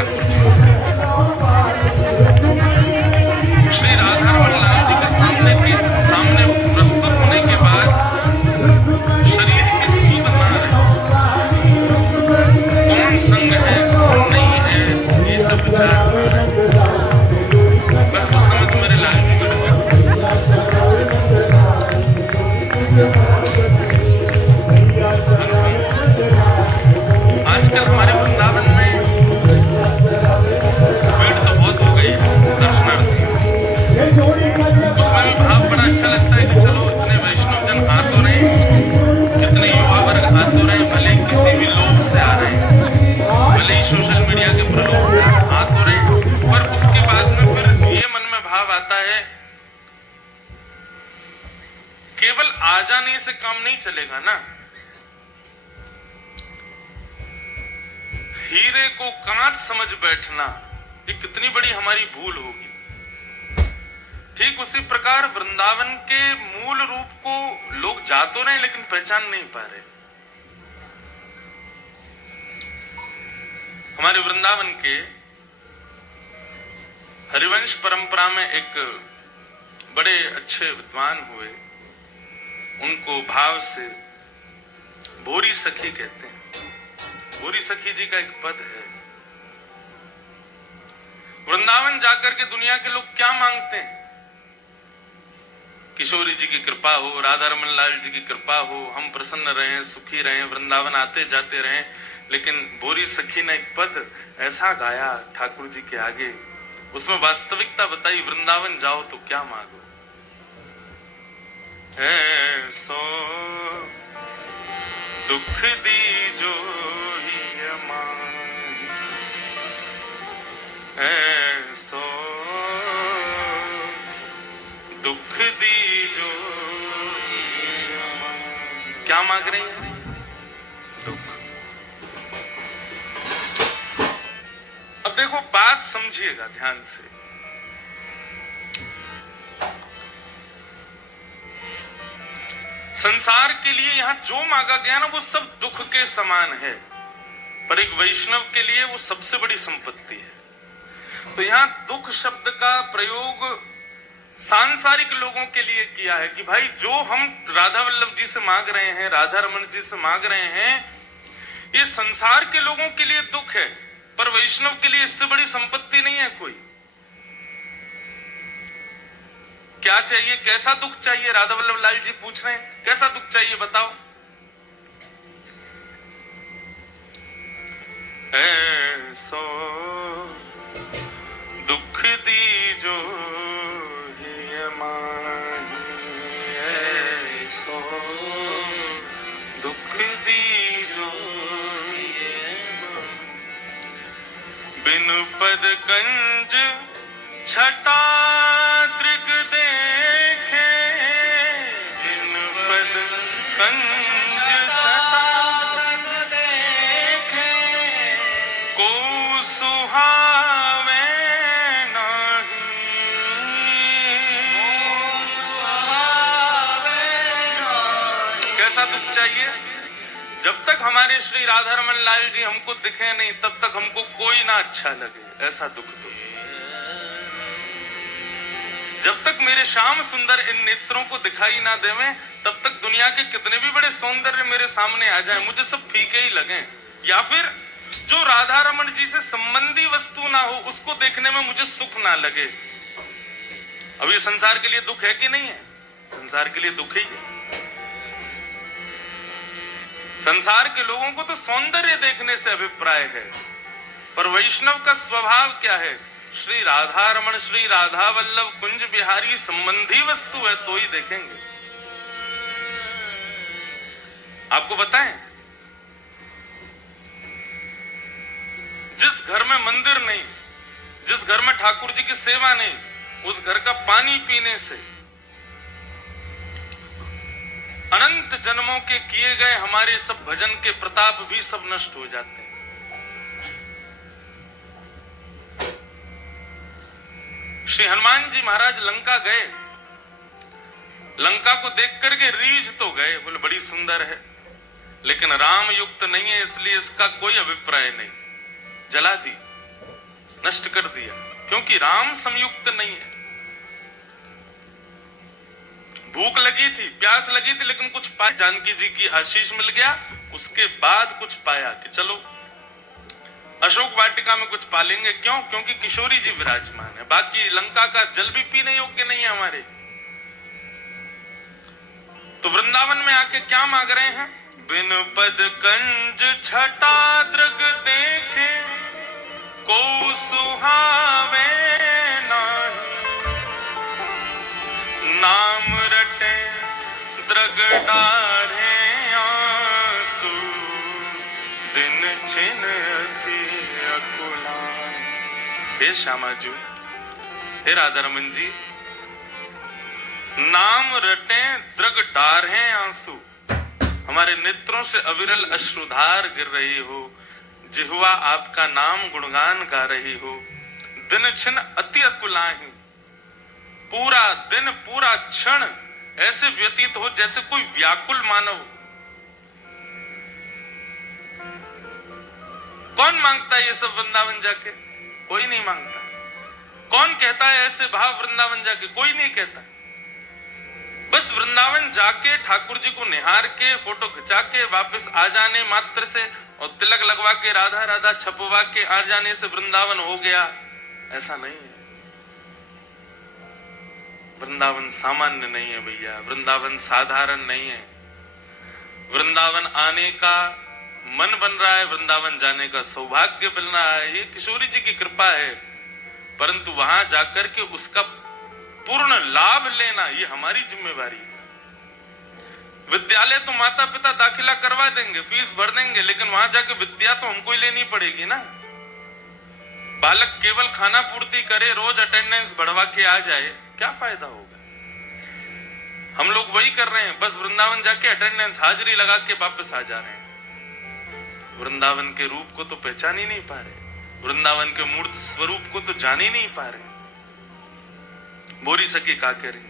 ठाकुर जी। श्री राधा रमन लाल जी के सामने प्रस्तुत होने के बाद शरीर की सुध ना रहे, कौन संग है कौन नहीं है, ये सब विचार ना रहे। बस उस समय तो मेरे लाल जी बैठ गए। आजकल हमारे वृंदावन में भीड़ तो बहुत हो गई है दर्शनार्थी, उसमें भी भाव बड़ा अच्छा लगता है कि चलो इतने वैष्णव जन आ तो रहे, कितने युवा वर्ग आ तो रहे, भले किसी भी लोभ से आ रहे हैं, भले ही सोशल मीडिया के प्रलोभ से आ तो रहे, पर उसके बाद में फिर ये मन में भाव आता है केवल आ जाने से काम नहीं चलेगा ना। हीरे को कांच समझ बैठना ये कितनी बड़ी हमारी भूल होगी। ठीक उसी प्रकार वृंदावन के मूल रूप को लोग जा तो रहे लेकिन पहचान नहीं पा रहे। हमारे वृंदावन के हरिवंश परंपरा में एक बड़े अच्छे विद्वान हुए, उनको भाव से भोरी सखी कहते हैं। भोरी सखी जी का एक पद है। वृंदावन जाकर के दुनिया के लोग क्या मांगते हैं? किशोरी जी की कृपा हो, राधा रमन लाल जी की कृपा हो, हम प्रसन्न रहें, सुखी रहें, वृंदावन आते जाते रहें। लेकिन भोरी सखी ने एक पद ऐसा गाया ठाकुर जी के आगे, उसमें वास्तविकता बताई, वृंदावन जाओ तो क्या मांगो। ऐसो दुख दीजो ही अमान, ऐसो दुख दीजो ही अमान। क्या मांग रही है? दुख। अब देखो बात समझिएगा ध्यान से। संसार के लिए यहां जो मांगा गया ना वो सब दुख के समान है, पर एक वैष्णव के लिए वो सबसे बड़ी संपत्ति है। तो यहां दुख शब्द का प्रयोग सांसारिक लोगों के लिए किया है कि भाई जो हम राधा वल्लभ जी से मांग रहे हैं, राधा रमन जी से मांग रहे हैं, ये संसार के लोगों के लिए दुख है, पर वैष्णव के लिए इससे बड़ी संपत्ति नहीं है कोई। क्या चाहिए, कैसा दुख चाहिए? राधा वल्लभ लाल जी पूछ रहे हैं, कैसा दुख चाहिए बताओ? ऐसो दुख दीजो ही अमानी, ऐसो दुख दीजो ही अमानी। बिन पद कंज छटा दृग देखे, बिन पद कंज छटा देखे, को सुहावे नाही, कैसा दुख चाहिए? जब तक हमारे श्री राधा रमन लाल जी हमको दिखे नहीं तब तक हमको कोई ना अच्छा लगे, ऐसा दुख दो। जब तक मेरे श्याम सुंदर इन नेत्रों को दिखाई ना देवे तब तक दुनिया के कितने भी बड़े सौंदर्य मेरे सामने आ जाएं, मुझे सब फीके ही लगे। या फिर जो राधा रमन जी से संबंधी वस्तु ना हो उसको देखने में मुझे सुख ना लगे। अब ये संसार के लिए दुख है कि नहीं है? संसार के लिए दुख ही है। संसार के लोगों को तो सौंदर्य देखने से अभिप्राय है, पर वैष्णव का स्वभाव क्या है? श्री राधा रमन, श्री राधा वल्लभ कुंज बिहारी संबंधी वस्तु है तो ही देखेंगे। आपको बताएं, जिस घर में मंदिर नहीं, जिस घर में ठाकुर जी की सेवा नहीं, उस घर का पानी पीने से अनंत जन्मों के किए गए हमारे सब भजन के प्रताप भी सब नष्ट हो जाते हैं। श्री हनुमान जी महाराज लंका गए, लंका को देख करके रीझ तो गए, बोले बड़ी सुंदर है, लेकिन राम युक्त नहीं है इसलिए इसका कोई अभिप्राय नहीं, जला दी। नष्ट कर दिया, क्योंकि राम संयुक्त नहीं है। भूख लगी थी, प्यास लगी थी, लेकिन कुछ पाया, जानकी जी की आशीष मिल गया, उसके बाद कुछ पाया कि चलो अशोक वाटिका में कुछ पालेंगे। क्यों? क्योंकि किशोरी जी विराजमान है, बाकी लंका का जल भी पीने योग्य नहीं है हमारे। तो वृंदावन में आके क्या मांग रहे हैं? बिन पद कंज छटा दृग देखे को सुहावे नाही, नाम रटे दृग डाढ़े आंसू, दिन छिन अति अकुलाए। हे श्यामा जी, हे राधा रमन जी, नाम रटे दृग डाढ़े आंसू, हमारे नेत्रों से अविरल अश्रुधार गिर रही हो, जिह्वा आपका नाम गुणगान गा रही हो। दिन छिन अति अकुलाही, पूरा दिन पूरा क्षण ऐसे व्यतीत हो जैसे कोई व्याकुल मानव। कौन मांगता है ये सब वृंदावन जाके? कोई नहीं मांगता। कौन कहता है ऐसे भाव वृंदावन जाके? कोई नहीं कहता। बस वृंदावन जाके ठाकुर जी को निहार के फोटो खिंचा के वापस आ जाने मात्र से, और तिलक लगवा के राधा राधा छपवा के आ जाने से वृंदावन हो गया, ऐसा नहीं है। वृंदावन सामान्य नहीं है भैया, वृंदावन साधारण नहीं है। वृंदावन आने का मन बन रहा है, वृंदावन जाने का सौभाग्य बन रहा है, ये किशोरी जी की कृपा है। परंतु वहां जाकर के उसका पूर्ण लाभ लेना ये हमारी जिम्मेवारी है। विद्यालय तो माता पिता दाखिला करवा देंगे, फीस भर देंगे, लेकिन वहां जाकर विद्या तो हमको ही लेनी पड़ेगी ना। बालक केवल खाना पूर्ति करे, रोज अटेंडेंस बढ़वा के आ जाए, क्या फायदा होगा? हम लोग वही कर रहे हैं, बस वृंदावन जाके अटेंडेंस हाजिरी लगा के वापस आ जा रहे हैं। वृंदावन के रूप को तो पहचान ही नहीं पा रहे, वृंदावन के मूर्त स्वरूप को तो जान ही नहीं पा रहे। बोरी सकी का कह रही,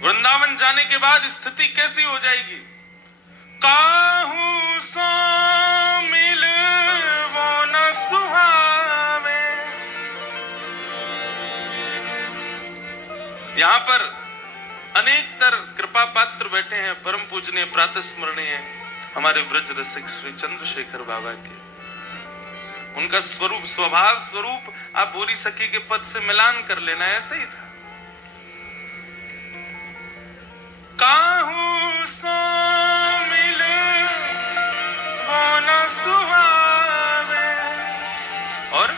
वृंदावन जाने के बाद स्थिति कैसी हो जाएगी? काहू सो मिल वो न सुहावे। यहां पर अनेक तर कृपा पात्र बैठे हैं, परम पूजनीय प्रातः स्मरणीय हमारे ब्रज रसिक श्री चंद्रशेखर बाबा के। उनका स्वरूप, स्वभाव स्वरूप आप बोरी सखी के पद से मिलान कर लेना, ऐसे ही था। काहू सो मिल वो न सुहावे, और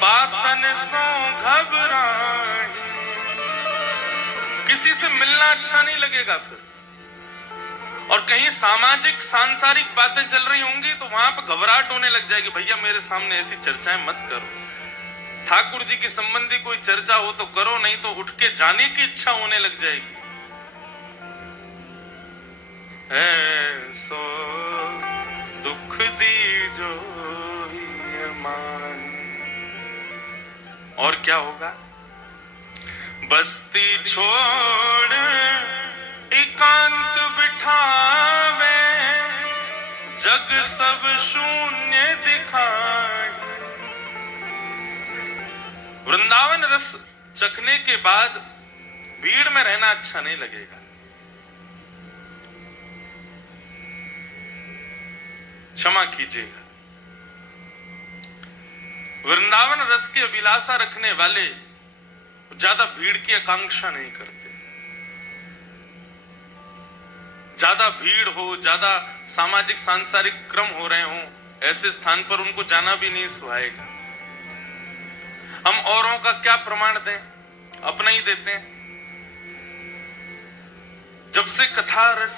बातन सो घबराही। किसी से मिलना अच्छा नहीं लगेगा फिर, और कहीं सामाजिक सांसारिक बातें चल रही होंगी तो वहां पर घबराहट होने लग जाएगी, भैया मेरे सामने ऐसी चर्चाएं मत करो। ठाकुर जी के संबंधी कोई चर्चा हो तो करो, नहीं तो उठ के जाने की इच्छा होने लग जाएगी। ऐसो दुख दी जो मान, और क्या होगा? बस्ती छोड़ एकांत बिठावे, जग सब शून्य दिखाए। वृंदावन रस चखने के बाद भीड़ में रहना अच्छा नहीं लगेगा। क्षमा कीजिएगा, वृंदावन रस की अभिलाषा रखने वाले ज्यादा भीड़ की आकांक्षा नहीं करते। ज्यादा भीड़ हो, ज्यादा सामाजिक सांसारिक क्रम हो रहे हो, ऐसे स्थान पर उनको जाना भी नहीं सुहाएगा। हम औरों का क्या प्रमाण दें, अपना ही देते हैं। जब से कथा रस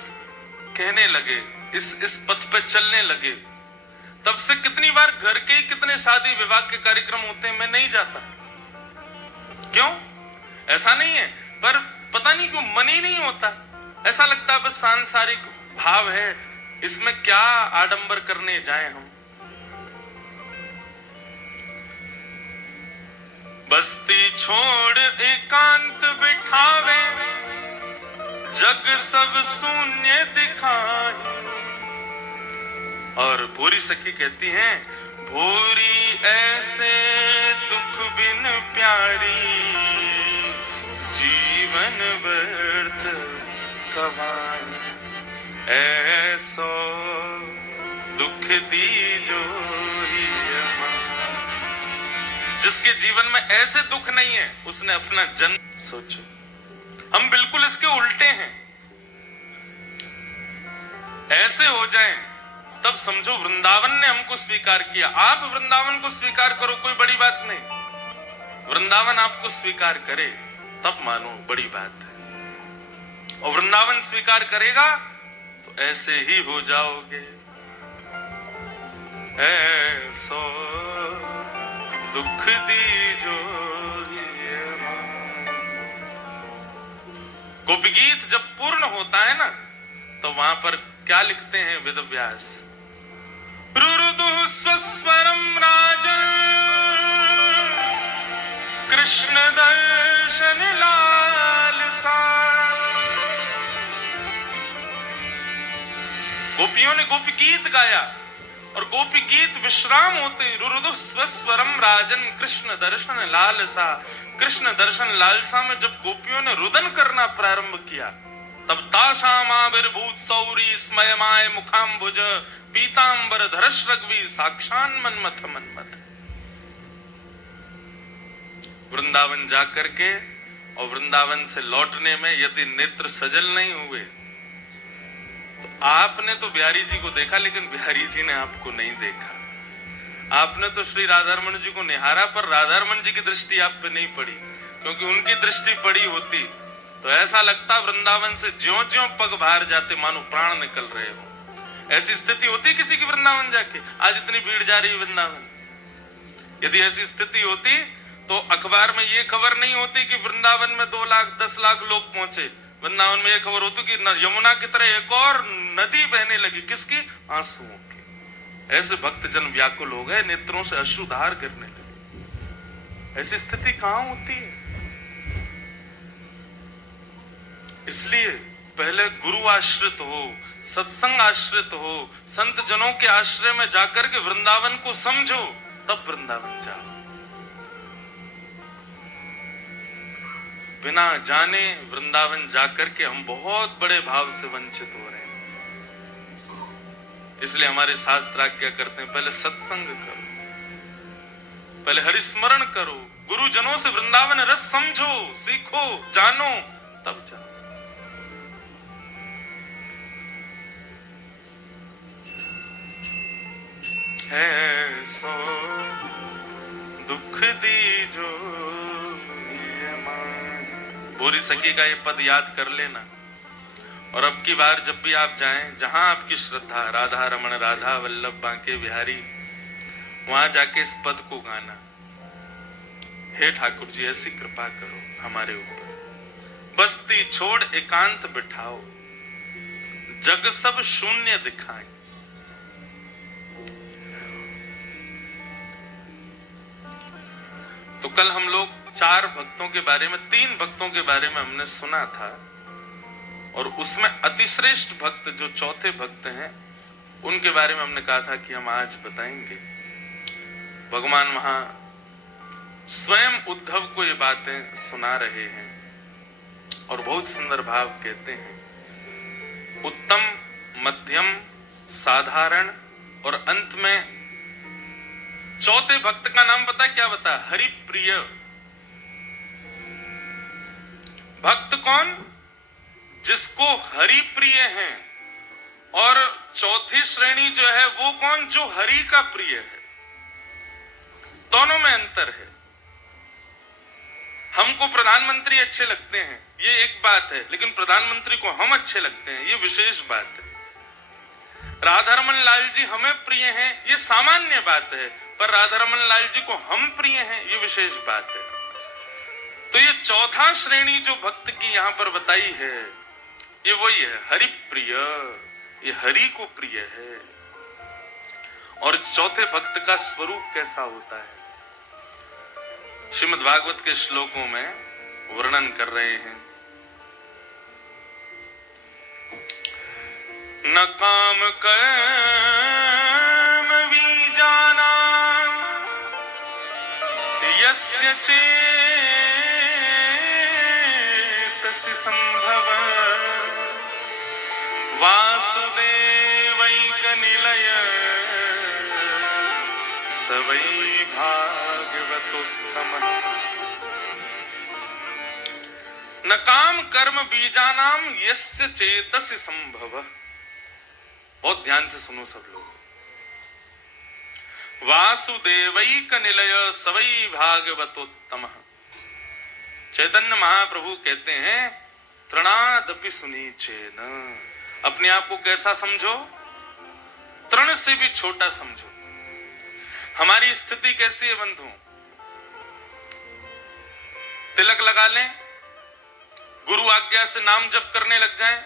कहने लगे, इस पथ पे चलने लगे, तब से कितनी बार घर के ही कितने शादी विवाह के कार्यक्रम होते हैं, मैं नहीं जाता। क्यों? ऐसा नहीं है, पर पता नहीं क्यों मन ही नहीं होता। ऐसा लगता है बस सांसारिक भाव है, इसमें क्या आडंबर करने जाए हम। बस्ती छोड़ एकांत बिठावे, जग सब शून्य दिखाई। और भोरी सखी कहती हैं, भोरी ऐसे दुख बिन प्यारी, जीवन व्यर्थ कवाई, ऐसो दुख दीजो ही अमा। जिसके जीवन में ऐसे दुख नहीं है, उसने अपना जन्म, सोचो हम बिल्कुल इसके उल्टे हैं। ऐसे हो जाएं तब समझो वृंदावन ने हमको स्वीकार किया। आप वृंदावन को स्वीकार करो, कोई बड़ी बात नहीं। वृंदावन आपको स्वीकार करे तब मानो, बड़ी बात है। और वृंदावन स्वीकार करेगा तो ऐसे ही हो जाओगे। ऐसो दुख दीजो ये मां। गोपी गीत जब पूर्ण होता है ना, तो वहां पर क्या लिखते हैं वेदव्यास? रुरुदु स्वस्वरम राजन, कृष्ण दर्शन लालसा। गोपियों ने गोपी गीत गाया, और गोपी गीत विश्राम होते ही रुरुदु स्वस्वरम राजन, कृष्ण दर्शन लालसा। कृष्ण दर्शन लालसा में जब गोपियों ने रुदन करना प्रारंभ किया, तब ताशामाविर्भूत सौरी स्मयमाय मुखाम्बुज, पीतांबर धरश रघवी साक्षान मनमथ मनमथ। वृंदावन जाकर के और वृंदावन से लौटने में यदि नेत्र सजल नहीं हुए, तो आपने तो बिहारी जी को देखा, लेकिन बिहारी जी ने आपको नहीं देखा। आपने तो श्री राधारमण जी को निहारा, पर राधारमण जी की दृष्टि आप पे नहीं पड़ी, क्योंकि उनकी दृष्टि पड़ी होती तो ऐसा लगता वृंदावन से ज्यों ज्यों पग बाहर जाते मानो प्राण निकल रहे हो। ऐसी स्थिति होती किसी की वृंदावन जाके? आज इतनी भीड़ जा रही है वृंदावन। यदि ऐसी स्थिति होती तो अखबार में ये खबर नहीं होती कि वृंदावन में 2 लाख 10 लाख लोग पहुंचे। वृंदावन में ये खबर होती कि यमुना की तरह एक और नदी बहने लगी। किसकी? आंसुओं की। ऐसे भक्तजन व्याकुल हो गए, नेत्रों से अश्रुधार गिरने लगे। ऐसी स्थिति कहां होती है? इसलिए पहले गुरु आश्रित हो, सत्संग आश्रित हो, संत जनों के आश्रय में जाकर के वृंदावन को समझो, तब वृंदावन जाओ। बिना जाने वृंदावन जाकर के हम बहुत बड़े भाव से वंचित हो रहे हैं। इसलिए हमारे शास्त्र आज्ञा करते हैं, पहले सत्संग करो, पहले हरिस्मरण करो, गुरुजनों से वृंदावन रस समझो, सीखो, जानो, तब जाओ। ऐसो दुख दीजो ये मां। भोरी सखी का ये पद याद कर लेना, और अब की बार जब भी आप जाएं, जहां आपकी श्रद्धा, राधा रमण राधा वल्लभ बांके बिहारी, वहां जाके इस पद को गाना। हे ठाकुर जी, ऐसी कृपा करो हमारे ऊपर। बस्ती छोड़ एकांत बिठाओ, जग सब शून्य दिखाए। तो कल हम लोग 4 भक्तों के बारे में, 3 भक्तों के बारे में हमने सुना था, और उसमें अतिश्रेष्ठ भक्त जो चौथे भक्त हैं, उनके बारे में हमने कहा था कि हम आज बताएंगे। भगवान वहां स्वयं उद्धव को ये बातें सुना रहे हैं, और बहुत सुंदर भाव कहते हैं। उत्तम, मध्यम, साधारण, और अंत में चौथे भक्त का नाम पता क्या बता? हरिप्रिय भक्त। कौन? जिसको हरि प्रिय है। और चौथी श्रेणी जो है वो कौन? जो हरि का प्रिय है। दोनों में अंतर है। हमको प्रधानमंत्री अच्छे लगते हैं, ये एक बात है, लेकिन प्रधानमंत्री को हम अच्छे लगते हैं, ये विशेष बात है। राधारमण लाल जी हमें प्रिय हैं, ये सामान्य बात है, पर राधारमण लाल जी को हम प्रिय हैं, ये विशेष बात है। तो ये चौथा श्रेणी जो भक्त की यहां पर बताई है, ये वही है, हरि प्रिय। ये हरि को प्रिय है। और चौथे भक्त का स्वरूप कैसा होता है, श्रीमद् भागवत के श्लोकों में वर्णन कर रहे हैं। न काम कर यस्य चेतसि संभव वासुदेवैकनिलय स वै भागवतोत्तमः। न काम कर्म बीजानाम यस्य चेतसि संभव। बहुत ध्यान से सुनो सब लोग। वासुदेवैक निलय सवै भागवतोत्तमः। चैतन्य महाप्रभु कहते हैं तृणादपि सुनीचेन। अपने आप को कैसा समझो? तृण से भी छोटा समझो। हमारी स्थिति कैसी है बंधु? तिलक लगा लें, गुरु आज्ञा से नाम जप करने लग जाएं।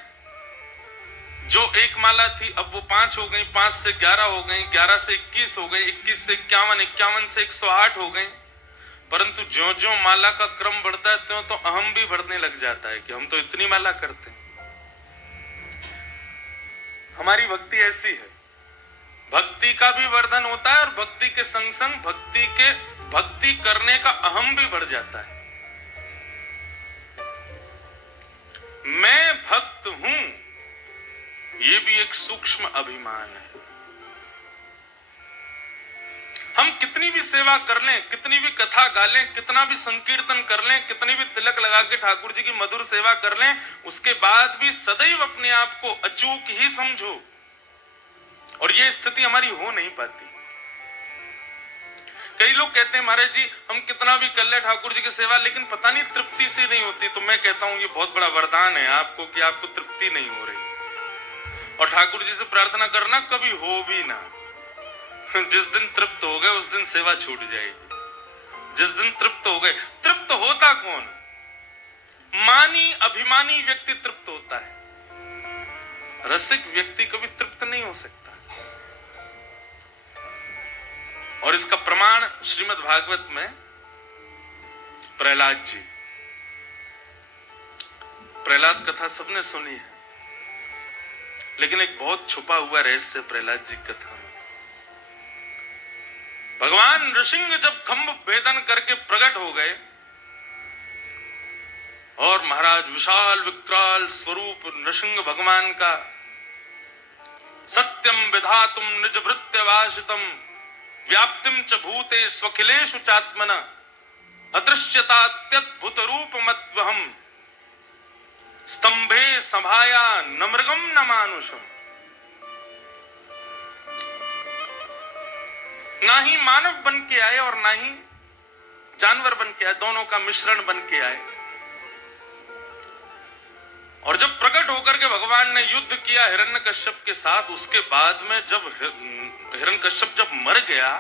जो एक माला थी अब वो 5 हो गई, 5 से 11 हो गई, 11 से 21 हो गई, 21 से 51, 51 से 108 हो गई। परंतु ज्यों ज्यों माला का क्रम बढ़ता है त्यों तो अहम भी बढ़ने लग जाता है कि हम तो इतनी माला करते हैं। हमारी भक्ति ऐसी है, भक्ति का भी वर्धन होता है और भक्ति के संग संग भक्ति करने का अहम भी बढ़ जाता है। मैं भक्त हूं, ये भी एक सूक्ष्म अभिमान है। हम कितनी भी सेवा कर लें, कितनी भी कथा गा लें, कितना भी संकीर्तन कर लें, कितनी भी तिलक लगा के ठाकुर जी की मधुर सेवा कर लें, उसके बाद भी सदैव अपने आप को अचूक ही समझो। और ये स्थिति हमारी हो नहीं पाती। कई लोग कहते हैं महाराज जी हम कितना भी कर ले ठाकुर जी की सेवा लेकिन पता नहीं तृप्ति से नहीं होती। तो मैं कहता हूं ये बहुत बड़ा वरदान है आपको कि आपको तृप्ति नहीं हो रही। और ठाकुर जी से प्रार्थना करना कभी हो भी ना। जिस दिन तृप्त हो गए उस दिन सेवा छूट जाएगी। जिस दिन तृप्त हो गए, तृप्त होता कौन? मानी अभिमानी व्यक्ति तृप्त होता है। रसिक व्यक्ति कभी तृप्त नहीं हो सकता। और इसका प्रमाण श्रीमद् भागवत में प्रहलाद जी, प्रहलाद कथा सबने सुनी है, लेकिन एक बहुत छुपा हुआ रहस्य प्रहलाद जी कथा में। भगवान नृसिंह जब खंभ भेदन करके प्रकट हो गए और महाराज विशाल विकराल स्वरूप नृसिंह भगवान का सत्यम विधातुम निज भृत्य वासितम व्याप्तिम च भूते स्वखिलेषु चात्मन अदृश्यतात्यद्भुत रूप मद्वहम स्तंभे सभाया न मृगम न मानुषम। ना ही मानव बन के आए और ना ही जानवर बन के आए, दोनों का मिश्रण बन के आए। और जब प्रकट होकर के भगवान ने युद्ध किया हिरण्यकश्यप के साथ, उसके बाद में जब हिरण्यकश्यप जब मर गया,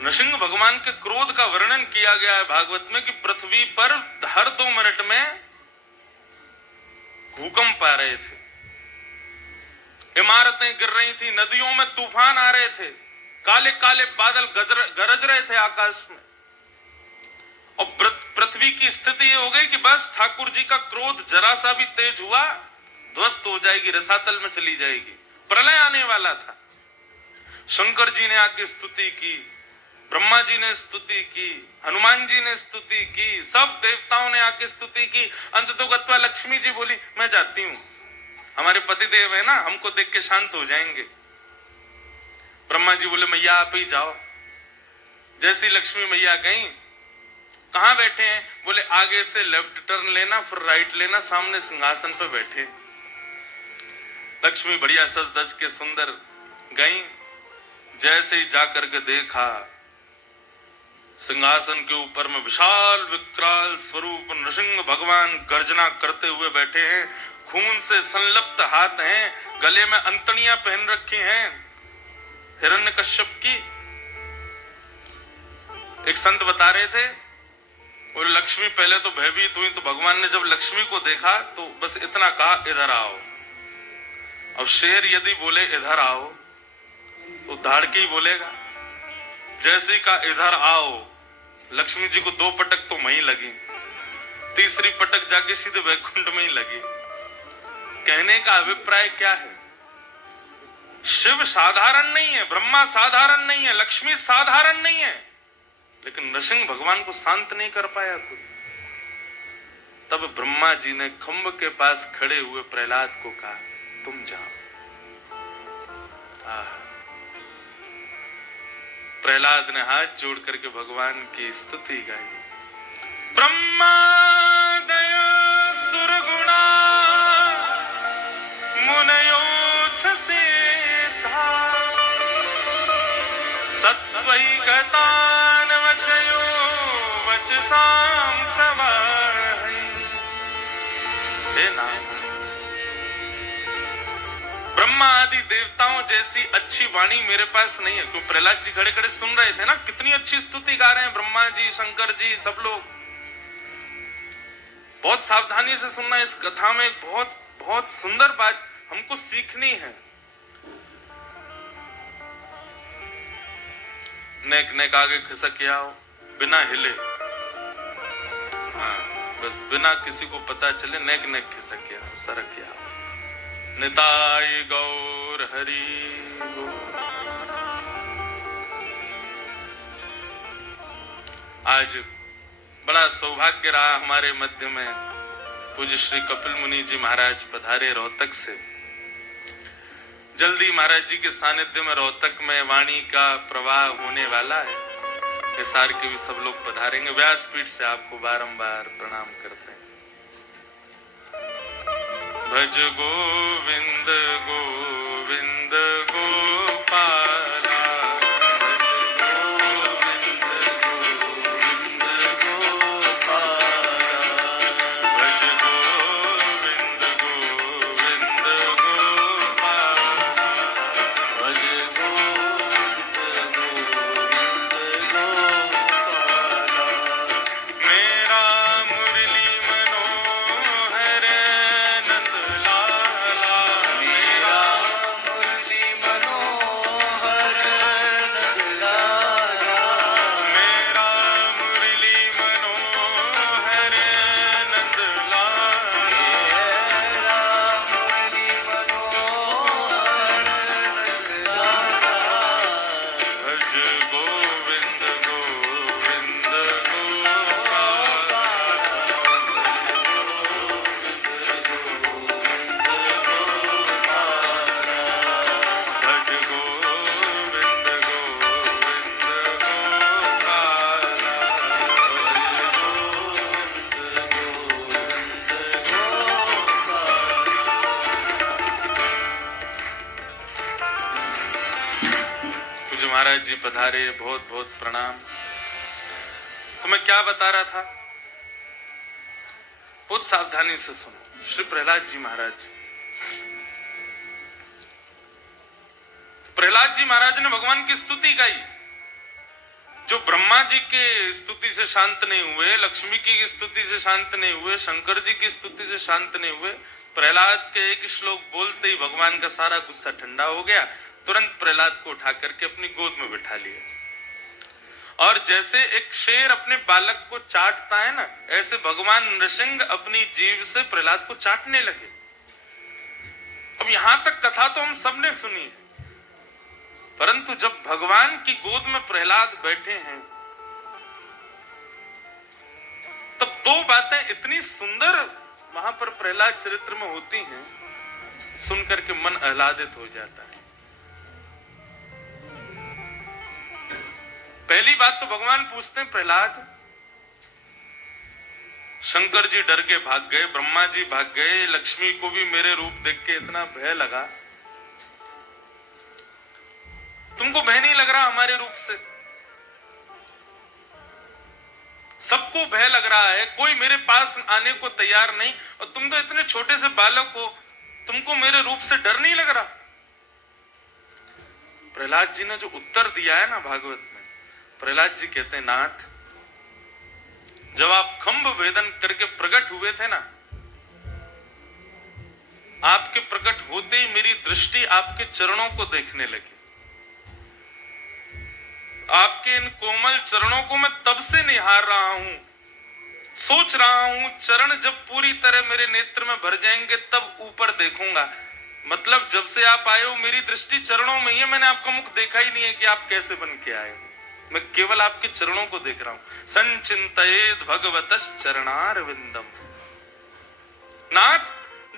नृसिंह भगवान के क्रोध का वर्णन किया गया है भागवत में कि पृथ्वी पर हर 2 मिनट में भूकंप आ रहे थे, इमारतें गिर रही थी, नदियों में तूफान आ रहे थे, काले काले बादल गरज रहे थे आकाश में। और पृथ्वी की स्थिति ये हो गई कि बस ठाकुर जी का क्रोध जरा सा भी तेज हुआ ध्वस्त हो जाएगी, रसातल में चली जाएगी। प्रलय आने वाला था। शंकर जी ने आके स्तुति की, ब्रह्मा जी ने स्तुति की, हनुमान जी ने स्तुति की, सब देवताओं ने आके स्तुति की। अंततोगत्वा लक्ष्मी जी बोली मैं जाती हूं, हमारे पतिदेव है ना, हमको देख के शांत हो जाएंगे। ब्रह्मा जी बोले मैया आप ही जाओ। जैसी लक्ष्मी मैया गई, कहां बैठे हैं? बोले आगे से लेफ्ट टर्न लेना फिर राइट लेना, सामने सिंहासन पे बैठे। लक्ष्मी बढ़िया सज धज के सुंदर गई। जैसे ही जाकर के देखा, सिंहासन के ऊपर में विशाल विकराल स्वरूप नृसिंह भगवान गर्जना करते हुए बैठे हैं। खून से संलप्त हाथ हैं, गले में अंतड़ियां पहन रखी हैं हिरण्यकश्यप की। एक संत बता रहे थे, और लक्ष्मी पहले तो भयभीत हुई, तो भगवान ने जब लक्ष्मी को देखा तो बस इतना कहा इधर आओ। अब शेर यदि बोले इधर आओ तो धाड़की ही बोलेगा। जैसे का इधर आओ, लक्ष्मी जी को 2 पटक तो वहीं लगी, तीसरी पटक जाके सीधे वैकुंठ में ही लगी। कहने का अभिप्राय क्या है? शिव साधारण नहीं है, ब्रह्मा साधारण नहीं है, लक्ष्मी साधारण नहीं है। लेकिन नृसिंह भगवान को शांत नहीं कर पाया कोई। तब ब्रह्मा जी ने खंभ के पास खड़े हुए प्रहलाद को कहा, तुम जाओ। प्रहलाद ने हाथ जोड़ करके भगवान की स्तुति गाई। ब्रह्मादय सुरगुणा मुनयोथ सिद्धा सत्त्वैकतान वचयो वचसां प्रवाहै। हे नाथ, ब्रह्मा आदि देवताओं जैसी अच्छी वाणी मेरे पास नहीं है। क्यों? प्रहलाद जी खड़े खड़े सुन रहे थे ना, कितनी अच्छी स्तुति गा रहे हैं ब्रह्मा जी, शंकर जी, सब लोग। बहुत सावधानी से सुनना। इस कथा में एक बहुत बहुत सुंदर बात हमको सीखनी है। नेक नेक आगे खिसक आओ बिना हिले। हाँ, बस बिना किसी को पता चले नेक नेक खिसक आओ, सरक आओ। निताई गौर हरि बोल। आज बड़ा सौभाग्य रहा हमारे मध्य में पूज्य श्री कपिल मुनि जी महाराज पधारे रोहतक से। जल्दी महाराज जी के सानिध्य में रोहतक में वाणी का प्रवाह होने वाला है। हिसार के भी सब लोग पधारेंगे। व्यासपीठ से आपको बारंबार प्रणाम करते हैं। भज गोविंद गोविंद गोपाला, महाराज जी पधारे, बहुत बहुत प्रणाम। तो मैं क्या बता रहा था, बहुत सावधानी से सुनो। श्री प्रहलाद जी महाराज, प्रहलाद जी महाराज ने भगवान की स्तुति गाई। जो ब्रह्मा जी के स्तुति से शांत नहीं हुए, लक्ष्मी की स्तुति से शांत नहीं हुए, शंकर जी की स्तुति से शांत नहीं हुए, प्रहलाद के एक श्लोक बोलते ही भगवान का सारा गुस्सा ठंडा हो गया। तुरंत प्रहलाद को उठा करके अपनी गोद में बिठा लिया। और जैसे एक शेर अपने बालक को चाटता है ना, ऐसे भगवान नृसिंह अपनी जीभ से प्रहलाद को चाटने लगे। अब यहां तक कथा तो हम सबने सुनी, परंतु जब भगवान की गोद में प्रहलाद बैठे हैं, तब दो बातें इतनी सुंदर वहां पर प्रहलाद चरित्र में होती हैं, सुनकर के मन आह्लादित हो जाता है। पहली बात तो भगवान पूछते हैं, प्रहलाद, शंकर जी डर के भाग गए, ब्रह्मा जी भाग गए, लक्ष्मी को भी मेरे रूप देख के इतना भय लगा, तुमको भय नहीं लग रहा हमारे रूप से? सबको भय लग रहा है, कोई मेरे पास आने को तैयार नहीं, और तुम तो इतने छोटे से बालक हो, तुमको मेरे रूप से डर नहीं लग रहा? प्रहलाद जी ने जो उत्तर दिया है ना भागवत में, प्रहलाद जी कहते हैं, नाथ, जब आप खंभ भेदन करके प्रकट हुए थे ना, आपके प्रकट होते ही मेरी दृष्टि आपके चरणों को देखने लगी। आपके इन कोमल चरणों को मैं तब से निहार रहा हूं, सोच रहा हूं चरण जब पूरी तरह मेरे नेत्र में भर जाएंगे तब ऊपर देखूंगा। मतलब जब से आप आए हो मेरी दृष्टि चरणों में ही है, मैंने आपका मुख देखा ही नहीं है कि आप कैसे बन के आए हो। मैं केवल आपके चरणों को देख रहा हूं। संचिंतयेद भगवतस् चरणारविंदम। नाथ,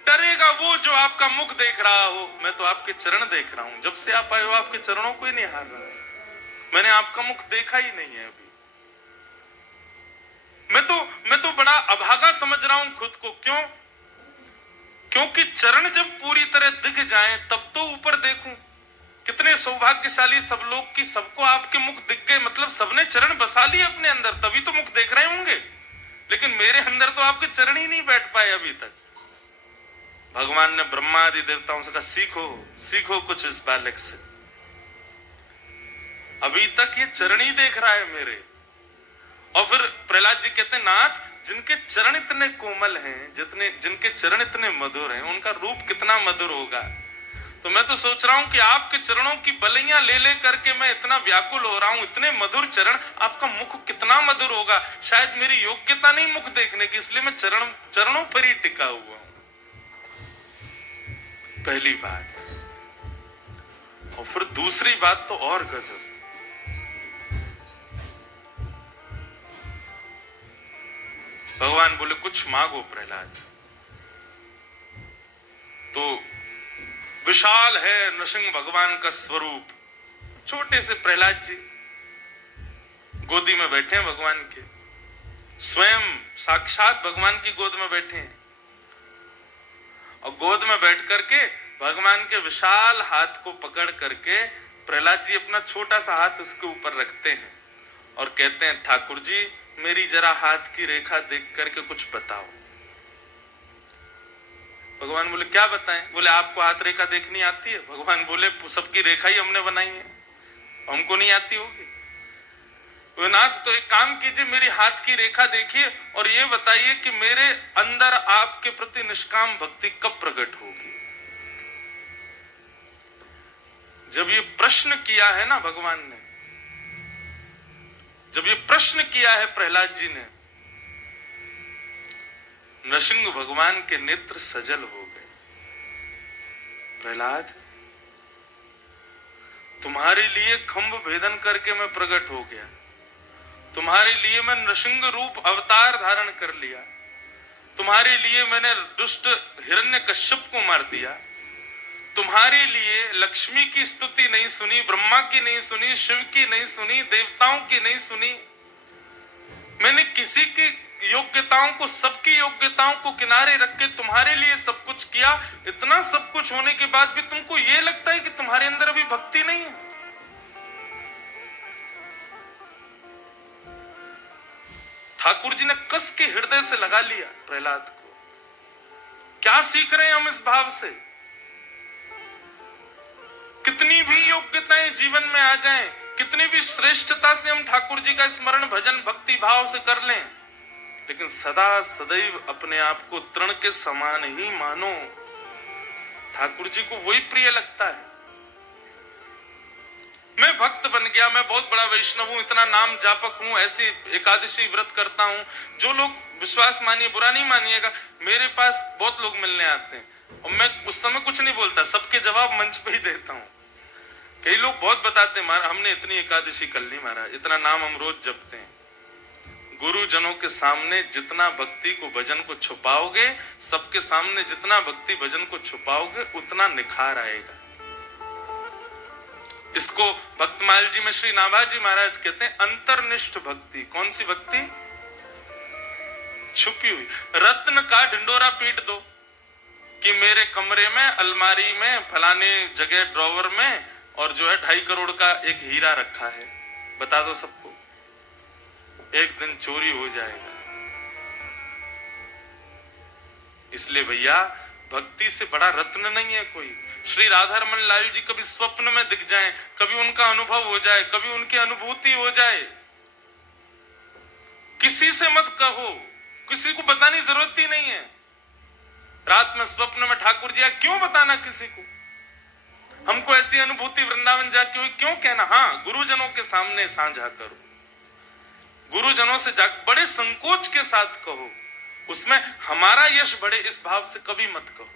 डरेगा वो जो आपका मुख देख रहा हो, मैं तो आपके चरण देख रहा हूं। जब से आप आए हो आपके चरणों को ही नहीं हार रहा है, मैंने आपका मुख देखा ही नहीं है अभी। मैं तो बड़ा अभागा समझ रहा हूं खुद को। क्यों? क्योंकि चरण जब पूरी तरह दिख जाएं तब तो ऊपर देखूं। कितने सौभाग्यशाली सब लोग कि सबको आपके मुख दिख गए, मतलब सबने चरण बसा लिए अपने अंदर, तभी तो मुख देख रहे होंगे। लेकिन मेरे अंदर तो आपके चरण ही नहीं बैठ पाए अभी तक। भगवान ने ब्रह्मा आदि देवताओं से कहा, सीखो सीखो कुछ इस बालक से। अभी तक ये चरण ही देख रहा है मेरे। और फिर प्रहलाद जी कहते हैं, नाथ, जिनके चरण इतने कोमल हैं, जिनके चरण इतने मधुर हैं, उनका रूप कितना मधुर होगा। तो मैं तो सोच रहा हूं कि आपके चरणों की बलियां ले ले करके मैं इतना व्याकुल हो रहा हूं। इतने मधुर चरण, आपका मुख कितना मधुर होगा। शायद मेरी योग्यता नहीं मुख देखने की, इसलिए मैं चरणों पर ही टिका हुआ हूं। पहली बात। और फिर दूसरी बात तो और गजब। भगवान बोले, कुछ मांगो प्रहलाद। तो विशाल है नृसिंह भगवान का स्वरूप। छोटे से प्रहलाद जी गोदी में बैठे हैं भगवान के, स्वयं साक्षात भगवान की गोद में बैठे हैं। और गोद में बैठ करके भगवान के विशाल हाथ को पकड़ करके प्रहलाद जी अपना छोटा सा हाथ उसके ऊपर रखते हैं और कहते हैं, ठाकुर जी, मेरी जरा हाथ की रेखा देख करके कुछ बताओ। भगवान बोले, क्या बताएं? बोले, आपको हाथ रेखा देखनी आती है? भगवान बोले, सबकी रेखा ही हमने बनाई है, हमको नहीं आती होगी। वो नाथ, तो एक काम कीजिए, मेरी हाथ की रेखा देखिए और ये बताइए कि मेरे अंदर आपके प्रति निष्काम भक्ति कब प्रकट होगी। जब ये प्रश्न किया है ना भगवान ने, जब ये प्रश्न किया है प्रहलाद जी ने, नृसिंह भगवान के नेत्र सजल हो गए। प्रहलाद, तुम्हारे लिए खंभ भेदन करके मैं प्रकट हो गया, तुम्हारे लिए मैं नृसिंह रूप अवतार धारण कर लिया, तुम्हारे लिए मैंने दुष्ट हिरण्यकश्यप को मार दिया, तुम्हारे लिए लक्ष्मी की स्तुति नहीं सुनी, ब्रह्मा की नहीं सुनी, शिव की नहीं सुनी, देवताओं की नहीं सुनी। मैंने किसी की योग्यताओं को, सबकी योग्यताओं को किनारे रख के तुम्हारे लिए सब कुछ किया। इतना सब कुछ होने के बाद भी तुमको ये लगता है कि तुम्हारे अंदर अभी भक्ति नहीं है? ठाकुर जी ने कस के हृदय से लगा लिया प्रहलाद को। क्या सीख रहे हैं हम इस भाव से? कितनी भी योग्यताएं जीवन में आ जाएं, कितनी भी श्रेष्ठता से हम ठाकुर जी का स्मरण भजन भक्ति भाव से कर लें, लेकिन सदा सदैव अपने आप को तृण के समान ही मानो। ठाकुर जी को वही प्रिय लगता है। मैं भक्त बन गया, मैं बहुत बड़ा वैष्णव हूं, इतना नाम जापक हूं, ऐसी एकादशी व्रत करता हूं। जो लोग, विश्वास मानिए, बुरा नहीं मानिएगा, मेरे पास बहुत लोग मिलने आते हैं और मैं उस समय कुछ नहीं बोलता, सबके जवाब मंच पे ही देता हूं। कई लोग बहुत बताते हैं, हमने इतनी एकादशी कर ली महाराज, इतना नाम हम रोज जपते हैं। गुरुजनों के सामने जितना भक्ति को भजन को छुपाओगे, सबके सामने जितना भक्ति भजन को छुपाओगे, उतना निखार आएगा। इसको भक्तमाल जी में श्री नाभाजी महाराज कहते हैं अंतर्निष्ठ भक्ति। कौन सी भक्ति? छुपी हुई। रत्न का ढिंडोरा पीट दो कि मेरे कमरे में, अलमारी में, फलाने जगह ड्रॉवर में और जो है 2.5 करोड़ का एक हीरा रखा है, बता दो सबको, एक दिन चोरी हो जाएगा। इसलिए भैया, भक्ति से बड़ा रत्न नहीं है कोई। श्री राधारमण लाल जी कभी स्वप्न में दिख जाएं, कभी उनका अनुभव हो जाए, कभी उनकी अनुभूति हो जाए, किसी से मत कहो, किसी को बताने की जरूरत ही नहीं है। रात में स्वप्न में ठाकुर जी, क्यों बताना किसी को? हमको ऐसी अनुभूति वृंदावन जाके हुई, क्यों कहना? हाँ, गुरुजनों के सामने साझा करो, गुरुजनों से बड़े संकोच के साथ कहो, उसमें हमारा यश बढ़े इस भाव से कभी मत कहो।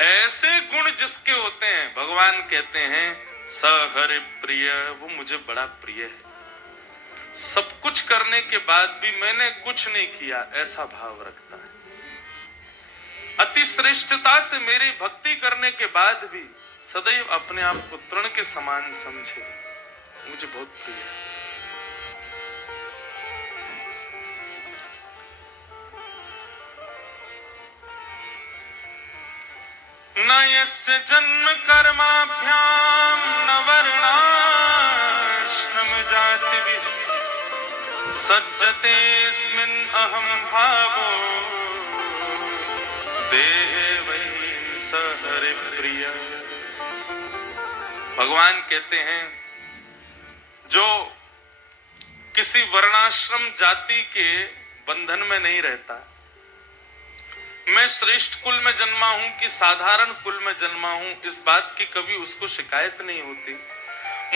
ऐसे गुण जिसके होते हैं, भगवान कहते हैं स हरि प्रिय, वो मुझे बड़ा प्रिय है। सब कुछ करने के बाद भी मैंने कुछ नहीं किया, ऐसा भाव रखता है। अति श्रेष्ठता से मेरी भक्ति करने के बाद भी सदैव अपने आप को तृण के समान समझे, मुझे बहुत प्रिय है। न यस्य जन्म कर्माभ्याम न वर्णाश्रम जाति विधि सज्जतेऽस्मिन् अहं भावो देवै स हरि प्रिय। भगवान कहते हैं जो किसी वर्णाश्रम जाति के बंधन में नहीं रहता, मैं श्रेष्ठ कुल में जन्मा हूं कि साधारण कुल में जन्मा हूं, इस बात की कभी उसको शिकायत नहीं होती।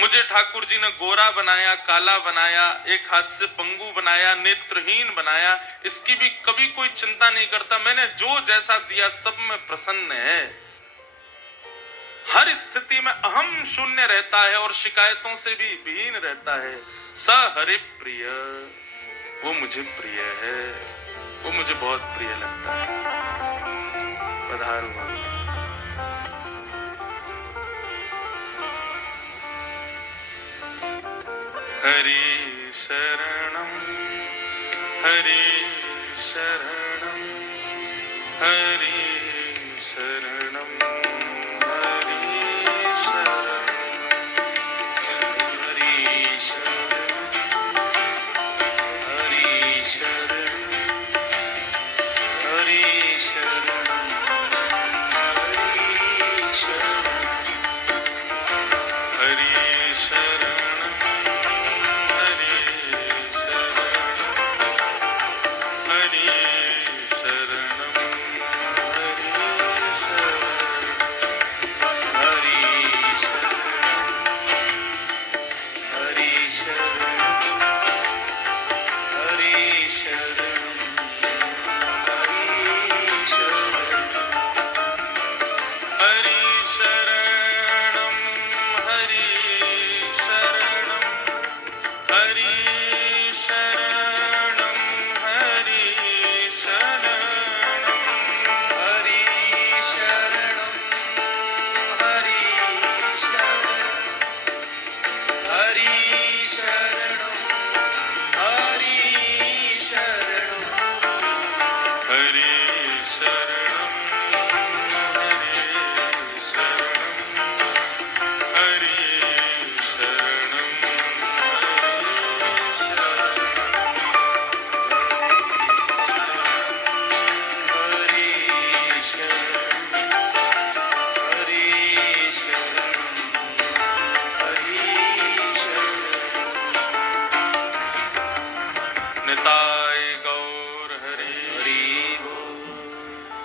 मुझे ठाकुर जी ने गोरा बनाया, काला बनाया, एक हाथ से पंगु बनाया, नेत्रहीन बनाया, इसकी भी कभी कोई चिंता नहीं करता। मैंने जो जैसा दिया सब में प्रसन्न है। हर स्थिति में अहम शून्य रहता है और शिकायतों से भी विहीन रहता है। स हरि प्रिय, वो मुझे प्रिय है, वो मुझे बहुत प्रिय लगता है। पधारो हरि शरणम हरि शरणम हरि शरणम हरि शरणम हरि शरणम हरि शरणम हरि शरणम हरि शरणम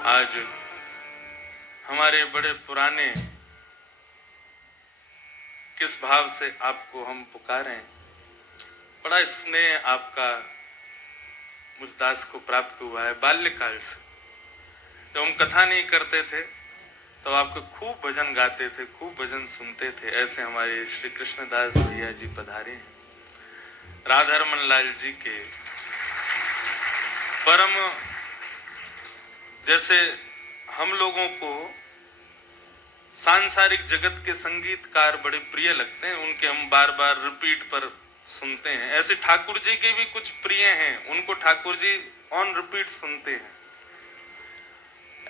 आज हमारे बड़े पुराने किस भाव से आपको हम पुकारें। बड़ा स्नेह आपका मुझ दास को प्राप्त हुआ है बाल्यकाल से। जब हम कथा नहीं करते थे तो आपको खूब भजन गाते थे, खूब भजन सुनते थे। ऐसे हमारे श्री कृष्णदास भैया जी पधारे हैं, राधारमन लाल जी के परम, जैसे हम लोगों को सांसारिक जगत के संगीतकार बड़े प्रिय लगते हैं, उनके हम बार बार रिपीट पर सुनते हैं, ऐसे ठाकुर जी के भी कुछ प्रिय हैं, उनको ठाकुर जी ऑन रिपीट सुनते हैं।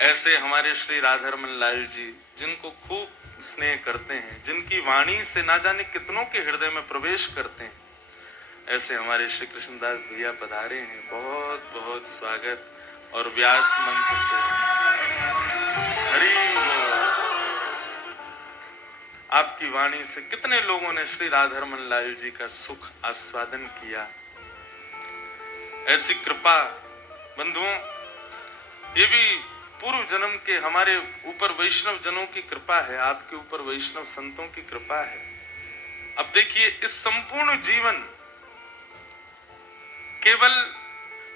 ऐसे हमारे श्री राधारमन लाल जी जिनको खूब स्नेह करते हैं, जिनकी वाणी से ना जाने कितनों के हृदय में प्रवेश करते हैं, ऐसे हमारे श्री कृष्णदास भैया पधारे हैं। बहुत बहुत स्वागत। और व्यास मंच से हरि बोल। आपकी वाणी से कितने लोगों ने श्री राधारमन लाल जी का सुख आस्वादन किया। ऐसी कृपा बंधुओं, ये भी पूर्व जन्म के हमारे ऊपर वैष्णव जनों की कृपा है, आपके ऊपर वैष्णव संतों की कृपा है। अब देखिए, इस संपूर्ण जीवन केवल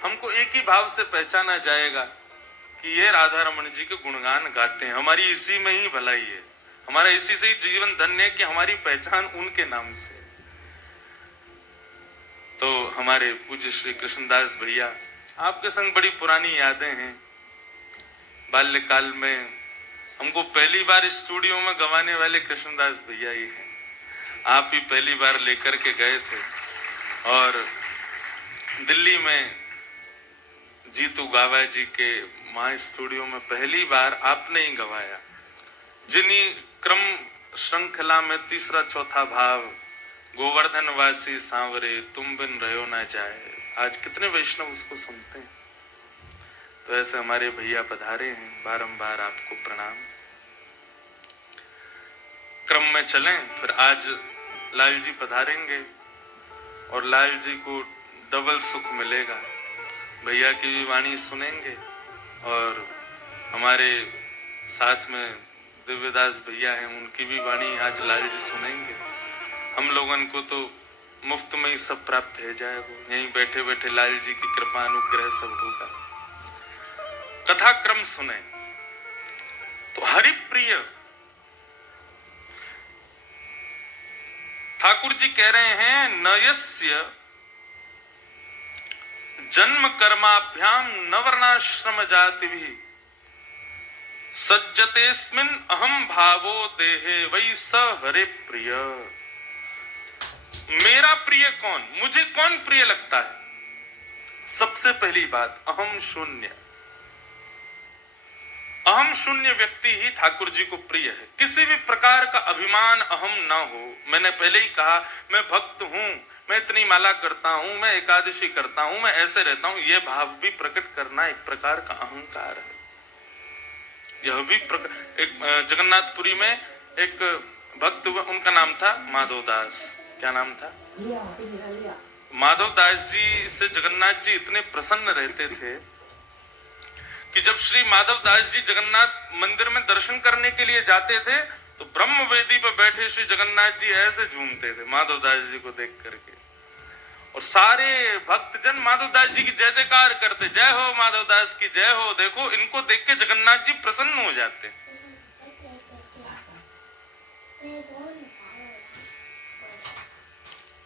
हमको एक ही भाव से पहचाना जाएगा कि ये राधा रमन जी के गुणगान गाते हैं। हमारी इसी में ही भलाई है, हमारा इसी से ही जीवन धन्य है कि हमारी पहचान उनके नाम से। तो हमारे पूज्य श्री कृष्णदास भैया, आपके संग बड़ी पुरानी यादें हैं। बाल्यकाल में हमको पहली बार स्टूडियो में गवाने वाले कृष्णदास भैया ही हैं। आप ही पहली बार लेकर के गए थे और दिल्ली में जीतू गावा जी के मां स्टूडियो में पहली बार आपने ही गवाया। जिन्हीं क्रम श्रृंखला में तीसरा चौथा भाव, गोवर्धन वासी सांवरे तुम बिन रहो ना जाए, आज कितने वैष्णव उसको सुनते हैं। तो ऐसे हमारे भैया पधारे हैं, बारंबार आपको प्रणाम। क्रम में चलें, फिर आज लाल जी पधारेंगे और लाल जी को डबल सुख मिलेगा। भैया की भी वाणी सुनेंगे और हमारे साथ में दिव्यदास भैया हैं, उनकी भी वाणी आज लाल जी सुनेंगे। हम लोगन को तो मुफ्त में ही सब प्राप्त हो जाएगा, यहीं बैठे बैठे लाल जी की कृपा अनुग्रह सब होगा। कथा क्रम सुने तो हरिप्रिय ठाकुर जी कह रहे हैं, नयस्य जन्म कर्माभ्याम नवर्णाश्रम जाति भी सज्जतेस्मिन अहम भावो देहे वही स हरे प्रिय। मेरा प्रिय कौन, मुझे कौन प्रिय लगता है? सबसे पहली बात, अहम शून्य। अहम शून्य व्यक्ति ही ठाकुर जी को प्रिय है। किसी भी प्रकार का अभिमान अहम ना हो। मैंने पहले ही कहा, मैं भक्त हूं, मैं इतनी माला करता हूं, मैं एकादशी करता हूं, मैं ऐसे रहता हूं, यह भाव भी प्रकट करना एक प्रकार का अहंकार है। यह भी एक जगन्नाथपुरी में एक भक्त हुआ, उनका नाम था माधवदास। क्या नाम था? माधवदास जी से जगन्नाथ जी इतने प्रसन्न रहते थे कि जब श्री माधवदास जी जगन्नाथ मंदिर में दर्शन करने के लिए जाते थे तो ब्रह्म वेदी पर बैठे श्री जगन्नाथ जी ऐसे झूमते थे माधवदास जी को देख करके, और सारे भक्तजन माधवदास जी की जय जयकार करते, जय हो माधवदास की जय हो। देखो, इनको देख के जगन्नाथ जी प्रसन्न हो जाते।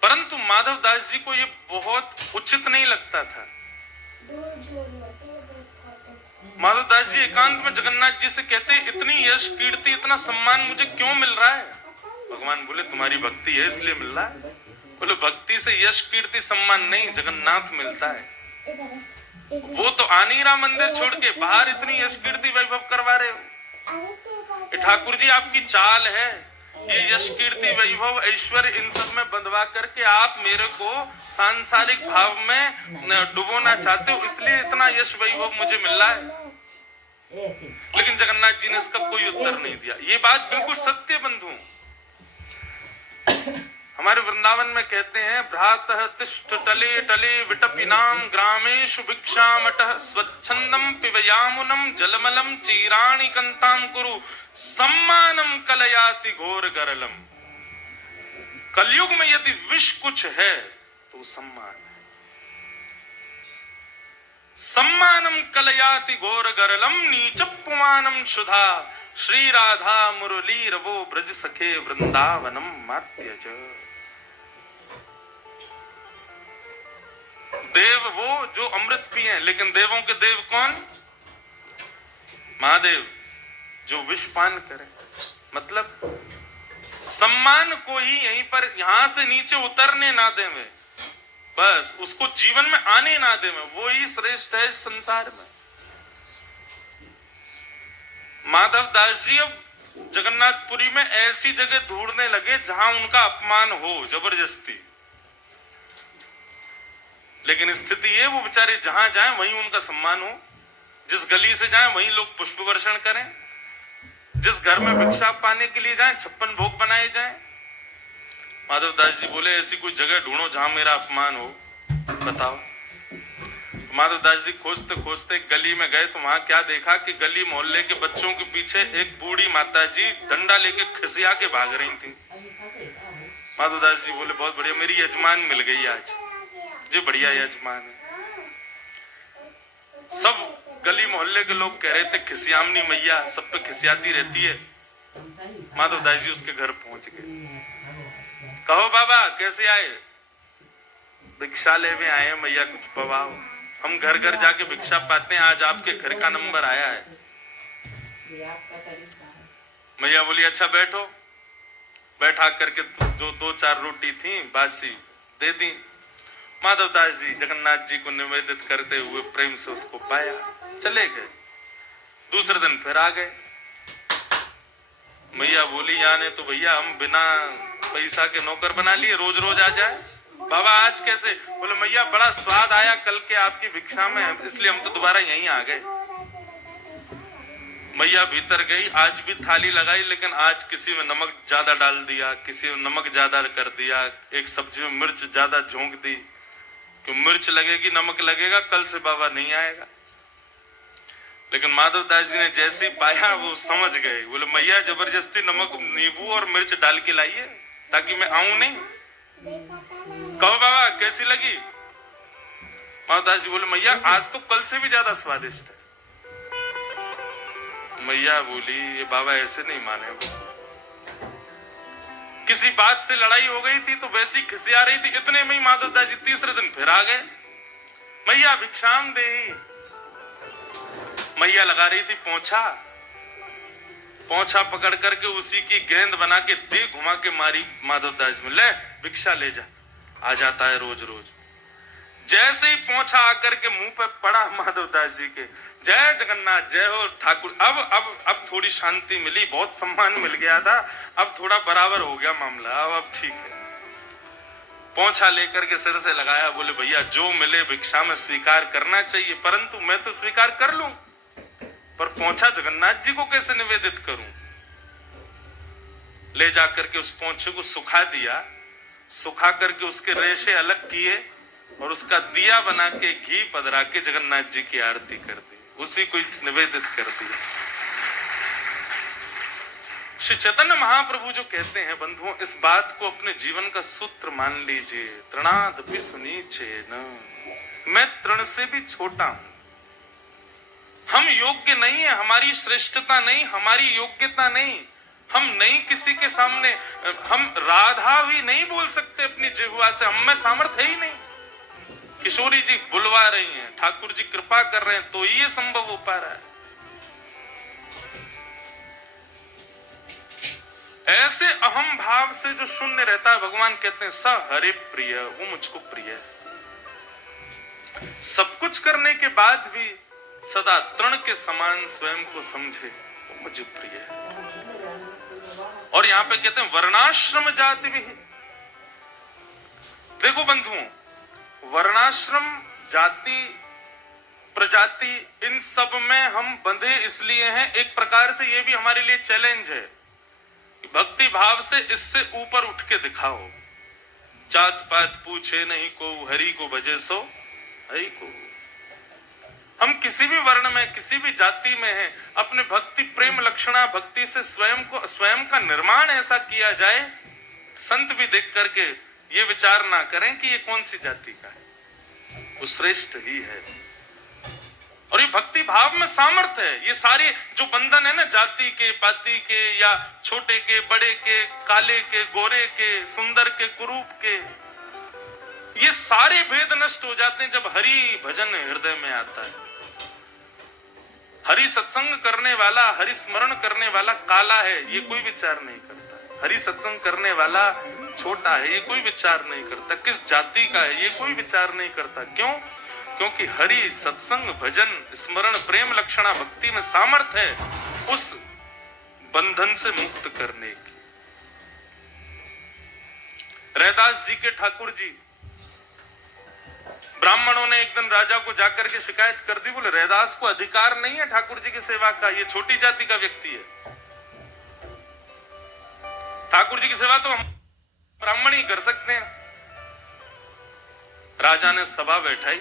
परंतु माधवदास जी को ये बहुत उचित नहीं लगता था। माधवदास जी एकांत में जगन्नाथ जी से कहते, इतनी यश कीर्ति इतना सम्मान मुझे क्यों मिल रहा है? भगवान बोले, तुम्हारी भक्ति है इसलिए मिल रहा है। बोले, भक्ति से यश कीर्ति सम्मान नहीं, जगन्नाथ मिलता है। वो तो आनीरा मंदिर छोड़ के बाहर इतनी यश कीर्ति वैभव करवा रहे हो। ठाकुर जी आपकी चाल है, ये यश कीर्ति वैभव ऐश्वर्य इन सब में बंधवा करके आप मेरे को सांसारिक भाव में डुबोना चाहते हो, इसलिए इतना यश वैभव मुझे मिल रहा है। लेकिन जगन्नाथ जी ने इसका कोई उत्तर नहीं दिया। ये बात बिल्कुल सत्य बंधु। हमारे वृंदावन में कहते हैं, भ्रातः तिष्ठ टले टले विटपिनाम ग्रामेषु भिक्षामटः स्वच्छंदम पिबयामुनम जलमलम चीराणि कंताम कुरु सम्मानम कलयाति घोर गरलम। कलयुग में यदि विष कुछ है तो सम्मान है। सम्मानम कलयाति घोर गरलम नीचपुमानम शुधा श्री राधा मुरली रवो ब्रज सखे वृंदावनम मात्यज। देव वो जो अमृत पिए, लेकिन देवों के देव कौन? महादेव, जो विष पान करे। मतलब सम्मान को ही यहीं पर यहां से नीचे उतरने ना देवे, बस उसको जीवन में आने ना देवे, वो ही श्रेष्ठ है इस संसार में। माधवदास जी अब जगन्नाथपुरी में ऐसी जगह ढूंढने लगे जहां उनका अपमान हो जबरदस्ती। लेकिन स्थिति ये, वो बेचारे जहां जाएं वहीं उनका सम्मान हो। जिस गली से जाएं वहीं लोग पुष्प वर्षण करें, जिस घर में भिक्षा पाने के लिए जाएं 56 भोग बनाए जाएं। माधवदास जी बोले, ऐसी कोई जगह ढूंढो जहां मेरा अपमान हो, बताओ। माधवदास जी खोजते खोजते गली में गए तो वहां क्या देखा कि गली मोहल्ले के बच्चों के पीछे एक बूढ़ी माता जी डंडा लेके खिसिया के भाग रही थी। माधवदास जी बोले, बहुत बढ़िया, मेरी यजमान मिल गई आज, जी बढ़िया यजमान है। सब गली मोहल्ले के लोग कह रहे थे खिसियामनी मैया सब पे खिसियाती रहती है। माधव दास जी उसके घर पहुंच गए। कहो बाबा कैसे आए? भिक्षा ले भी आए मैया, कुछ पवाओ। हम घर घर जाके भिक्षा पाते हैं, आज आपके घर का नंबर आया है। मैया बोली अच्छा बैठो। बैठा करके जो 2-4 रोटी थी बासी दे दी। माधव दास जी जगन्नाथ जी को निवेदित करते हुए प्रेम से उसको पाया, चले गए। दूसरे दिन फिर आ गए। मैया बोली याने तो भैया हम बिना पैसा के नौकर बना लिए, रोज रोज आ जाए। बाबा आज कैसे? बोले मैया बड़ा स्वाद आया कल के आपकी भिक्षा में, इसलिए हम तो दोबारा यहीं आ गए। मैया भीतर गई, आज भी थाली लगाई, लेकिन आज किसी में नमक ज्यादा डाल दिया, किसी में नमक ज्यादा कर दिया, एक सब्जी में मिर्च ज्यादा झोंक दी कि मिर्च लगेगी नमक लगेगा, कल से बाबा नहीं आएगा। लेकिन माधव दास जी ने जैसे ही पाया वो समझ गए। बोले मैया जबरदस्ती नमक नींबू और मिर्च डाल के लाइए ताकि मैं आऊं नहीं। कहो बाबा कैसी लगी? माधव दास जी बोले मैया आज तो कल से भी ज्यादा स्वादिष्ट है। मैया बोली ये बाबा ऐसे नहीं माने। किसी बात से लड़ाई हो गई थी तो वैसी खिसिया रही थी, इतने में ही माधव दास जी तीसरे दिन फिर आ गए। मैया भिक्षाम देही। मैया लगा रही थी पोंछा, पोंछा पकड़ करके उसी की गेंद बना के दे घुमा के मारी माधव दास में, ले भिक्षा ले जा। आ जाता है रोज रोज। जैसे ही पोंछा आकर के मुंह पे पड़ा माधव दास जी के, जय जगन्नाथ जय हो ठाकुर। अब थोड़ी शांति मिली, बहुत सम्मान मिल गया था, अब थोड़ा बराबर हो गया मामला, अब ठीक है। पोंछा लेकर के सिर से लगाया, बोले भैया जो मिले भिक्षा में स्वीकार करना चाहिए, परंतु मैं तो स्वीकार कर लूं, पर पोंछा जगन्नाथ जी को कैसे निवेदित करूं? ले जाकर के उस पोंछे को सुखा दिया, सुखा करके उसके रेशे अलग किए और उसका दिया बना के घी पधरा के जगन्नाथ जी की आरती कर दी, उसी को निवेदित कर दिया। श्री चैतन्य महाप्रभु जो कहते हैं बंधुओं, इस बात को अपने जीवन का सूत्र मान लीजिए, तृणादपि सुनीचे न, मैं तृण से भी छोटा हूं। हम योग्य नहीं है, हमारी श्रेष्ठता नहीं, हमारी योग्यता नहीं, हम नहीं किसी के सामने, हम राधा भी नहीं बोल सकते अपनी जिह्वा से, हम में सामर्थ्य ही नहीं। किशोरी जी बुलवा रही हैं, ठाकुर जी कृपा कर रहे हैं तो ये संभव हो पा रहा है। ऐसे अहम भाव से जो शून्य रहता है, भगवान कहते हैं स हरे प्रिय, वो मुझको प्रिय है। सब कुछ करने के बाद भी सदा तृण के समान स्वयं को समझे, वो मुझे प्रिय है। और यहां पे कहते हैं वर्णाश्रम जाति भी। देखो बंधुओं, वर्णाश्रम जाति प्रजाति इन सब में हम बंधे इसलिए हैं, एक प्रकार से ये भी हमारे लिए चैलेंज है। भक्ति भाव से इससे ऊपर उठ के दिखाओ। जात पात पूछे नहीं को, हरि को भजे सो हरि को। हम किसी भी वर्ण में, किसी भी जाति में हैं, अपने भक्ति प्रेम लक्षणा भक्ति से स्वयं का निर्माण ऐसा किया जाए, संत भी देख करके ये विचार ना करें कि ये कौन सी जाति का है, वो श्रेष्ठ ही है। और ये भक्ति भाव में सामर्थ्य है। ये सारे जो बंधन है ना, जाति के, पाति के, या छोटे के, बड़े के, काले के, गोरे के, सुंदर के, कुरूप के, ये सारे भेद नष्ट हो जाते हैं जब हरि भजन हृदय में आता है। हरि सत्संग करने वाला, हरि स्मरण करने वाला काला है, ये कोई विचार नहीं करता। हरि सत्संग करने वाला छोटा है, ये कोई विचार नहीं करता। किस जाति का है, ये कोई विचार नहीं करता। क्यों? क्योंकि हरि सत्संग भजन स्मरण प्रेम लक्षणा भक्ति में सामर्थ्य है उस बंधन से मुक्त करने की। रैदास जी के ठाकुर जी, ब्राह्मणों ने एक दिन राजा को जाकर के शिकायत कर दी, बोले रैदास को अधिकार नहीं है ठाकुर जी की सेवा का, ये छोटी जाति का व्यक्ति है, ठाकुर जी की सेवा तो हम ब्राह्मण ही कर सकते हैं। राजा ने सभा बैठाई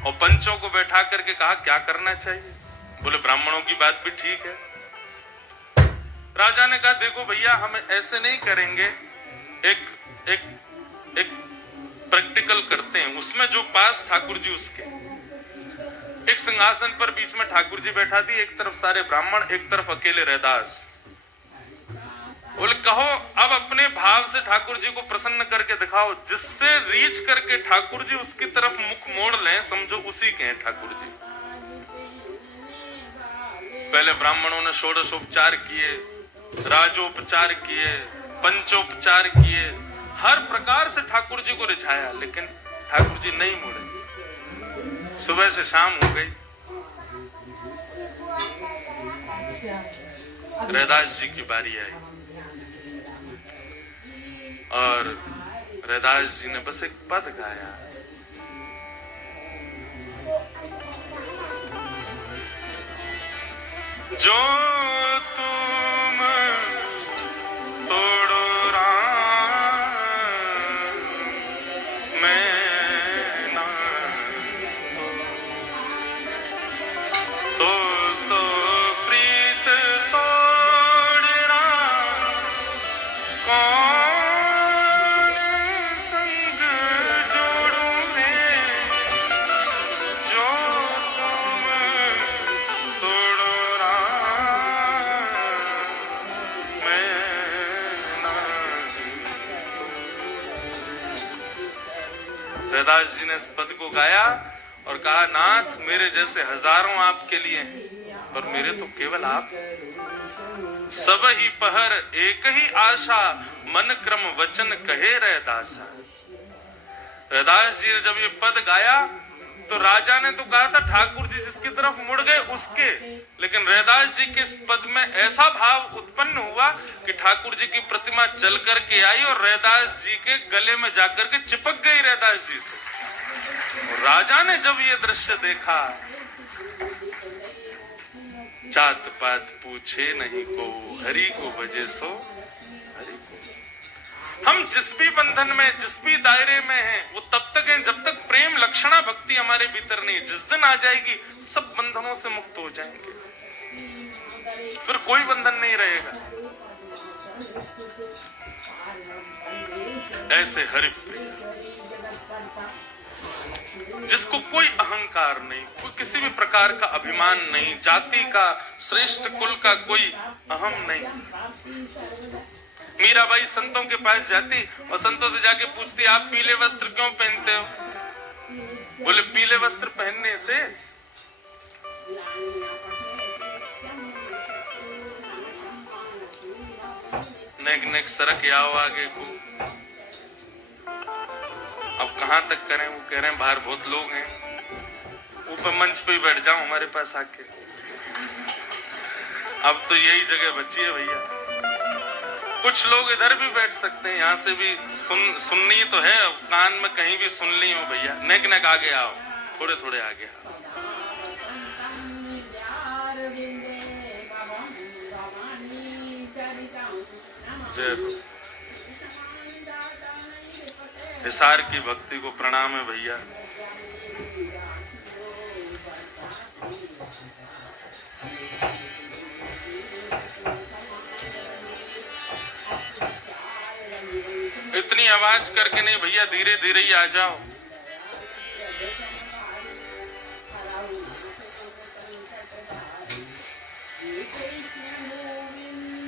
और पंचों को बैठा करके कहा क्या करना चाहिए। बोले ब्राह्मणों की बात भी ठीक है। राजा ने कहा देखो भैया, हम ऐसे नहीं करेंगे, एक प्रैक्टिकल करते हैं। उसमें जो पास ठाकुर जी उसके एक सिंहासन पर बीच में ठाकुर जी बैठा दी, एक तरफ सारे ब्राह्मण, एक तरफ अकेले रैदास। बोले कहो अब अपने भाव से ठाकुर जी को प्रसन्न करके दिखाओ, जिससे रीच करके ठाकुर जी उसकी तरफ मुख मोड़ लें, समझो उसी के हैं ठाकुर जी। पहले ब्राह्मणों ने षोडशोपचार किए, राजोपचार किए, पंचोपचार किए, हर प्रकार से ठाकुर जी को रिझाया, लेकिन ठाकुर जी नहीं मुड़े। सुबह से शाम हो गई, रैदास जी की बारी आई और रैदास जी ने बस एक पद गाया, जो तुम तोड़ो राम मैं ना तो सो प्रीत तोड़ राम कौन संग जोड़ूं मैं, जो तुम तोड़ो रैदास जी ने इस पद को गाया और कहा, नाथ मेरे जैसे हजारों आपके लिए हैं, पर मेरे तो केवल आप। सब ही पहर एक ही आशा, मन क्रम वचन कहे रैदासा। रैदास जी ने जब ये पद गाया तो राजा ने तो कहा था ठाकुर जी जिसकी तरफ मुड़ गए उसके, लेकिन रैदास जी के इस पद में ऐसा भाव उत्पन्न हुआ कि ठाकुर जी की प्रतिमा जल करके आई और रैदास जी के गले में जाकर के चिपक गई रैदास जी से। और राजा ने जब ये दृश्य देखा, जात पात पूछे नहीं को, हरि को भजे सो हरि को। हम जिस भी बंधन में, जिस भी दायरे में हैं, वो तब तक हैं जब तक प्रेम लक्षणा भक्ति हमारे भीतर नहीं। जिस दिन आ जाएगी सब बंधनों से मुक्त हो जाएंगे, फिर कोई बंधन नहीं रहेगा। ऐसे हरिप्रिय जिसको कोई अहंकार नहीं, कोई किसी भी प्रकार का अभिमान नहीं, जाति का, श्रेष्ठ कुल का कोई अहम नहीं। मीराबाई संतों के पास जाती और संतों से जाके पूछती, आप पीले वस्त्र क्यों पहनते हो? बोले पीले वस्त्र पहनने से नेक नेक सरक आओ आगे को। अब कहां तक करें? वो कह रहे हैं बाहर बहुत लोग हैं, ऊपर मंच पे ही बैठ जाओ हमारे पास आके। अब तो यही जगह बची है भैया, कुछ लोग इधर भी बैठ सकते हैं, यहाँ से भी सुननी तो है, कान में कहीं भी सुन ली हो भैया। नेक नेक आगे आओ, थोड़े थोड़े आगे आओ। हिसार की भक्ति को प्रणाम है भैया। इतनी आवाज करके नहीं भैया, धीरे धीरे ही आ जाओ।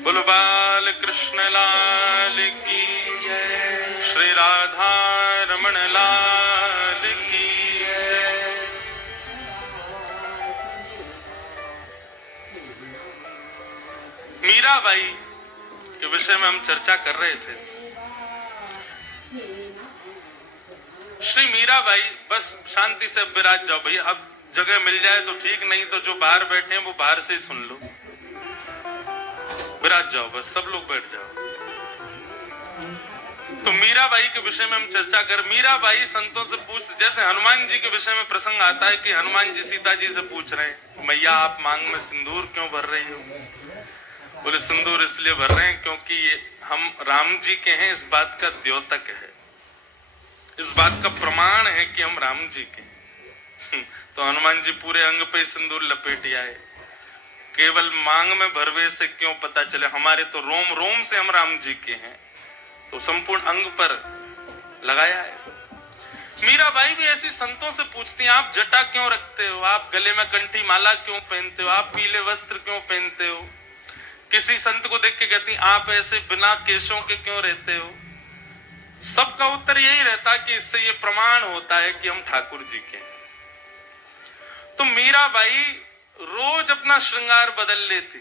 बोलो बाल कृष्ण लाल की जय, श्री राधा रमण लाल की जय। मीराबाई के विषय में हम चर्चा कर रहे थे। श्री मीराबाई, बस शांति से विराज जाओ भैया, अब जगह मिल जाए तो ठीक, नहीं तो जो बाहर बैठे हैं वो बाहर से ही सुन लो। विराज जाओ, बस सब लोग बैठ जाओ। तो मीराबाई के विषय में हम चर्चा कर। मीराबाई संतों से पूछ, जैसे हनुमान जी के विषय में प्रसंग आता है कि हनुमान जी सीता जी से पूछ रहे हैं, मैया आप मांग में सिंदूर क्यों भर रही हो? बोले सिंदूर इसलिए भर रहे हैं क्योंकि ये हम राम जी के हैं, इस बात का द्योतक है, इस बात का प्रमाण है कि हम राम जी के हैं। तो हनुमान जी पूरे अंग पे सिंदूर लपेट आए, केवल मांग में भरवे से क्यों पता चले? हमारे तो रोम रोम से हम राम जी के हैं, तो संपूर्ण अंग पर लगाया है। मीराबाई भी ऐसी संतों से पूछती हैं, आप जटा क्यों रखते हो, आप गले में कंठी माला क्यों पहनते हो, आप पीले वस्त्र क्यों पहनते हो। किसी संत को देख के कहती, आप ऐसे बिना केशों के क्यों रहते हो। सबका उत्तर यही रहता कि इससे ये प्रमाण होता है कि हम ठाकुर जी के। तो मीराबाई रोज अपना श्रृंगार बदल लेती,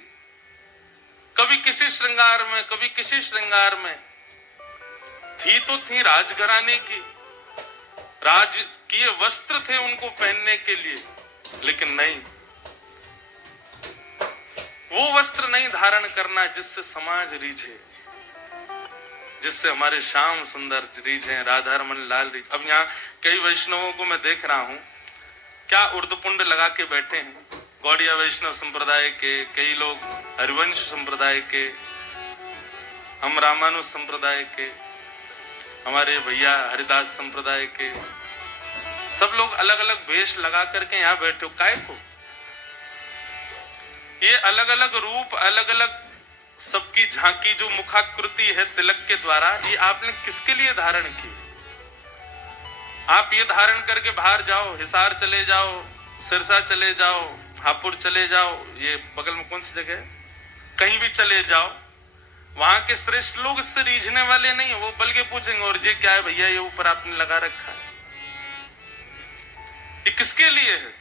कभी किसी श्रृंगार में कभी किसी श्रृंगार में। थी तो थी राजघराने की, राजकीय वस्त्र थे उनको पहनने के लिए, लेकिन नहीं, वो वस्त्र नहीं धारण करना जिससे समाज रीझे, जिससे हमारे श्याम सुंदर रीझे, राधा रमन लाल रीझे। अब यहाँ कई वैष्णवों को मैं देख रहा हूं, क्या उर्दपुंड लगा के बैठे हैं, गौड़िया वैष्णव संप्रदाय के, कई लोग हरिवंश संप्रदाय के, हम रामानुज संप्रदाय के, हमारे भैया हरिदास संप्रदाय के, सब लोग अलग अलग वेश लगा करके यहाँ बैठे हो। काय को? ये अलग अलग रूप, अलग अलग सबकी झांकी जो मुखाकृति है तिलक के द्वारा, ये आपने किसके लिए धारण की। आप ये धारण करके बाहर जाओ, हिसार चले जाओ, सिरसा चले जाओ, हापुड़ चले जाओ, ये बगल में कौन सी जगह है, कहीं भी चले जाओ, वहां के श्रेष्ठ लोग इससे रीझने वाले नहीं है। वो बल्कि पूछेंगे, और ये क्या है भैया, ये ऊपर आपने लगा रखा है, ये किसके लिए है।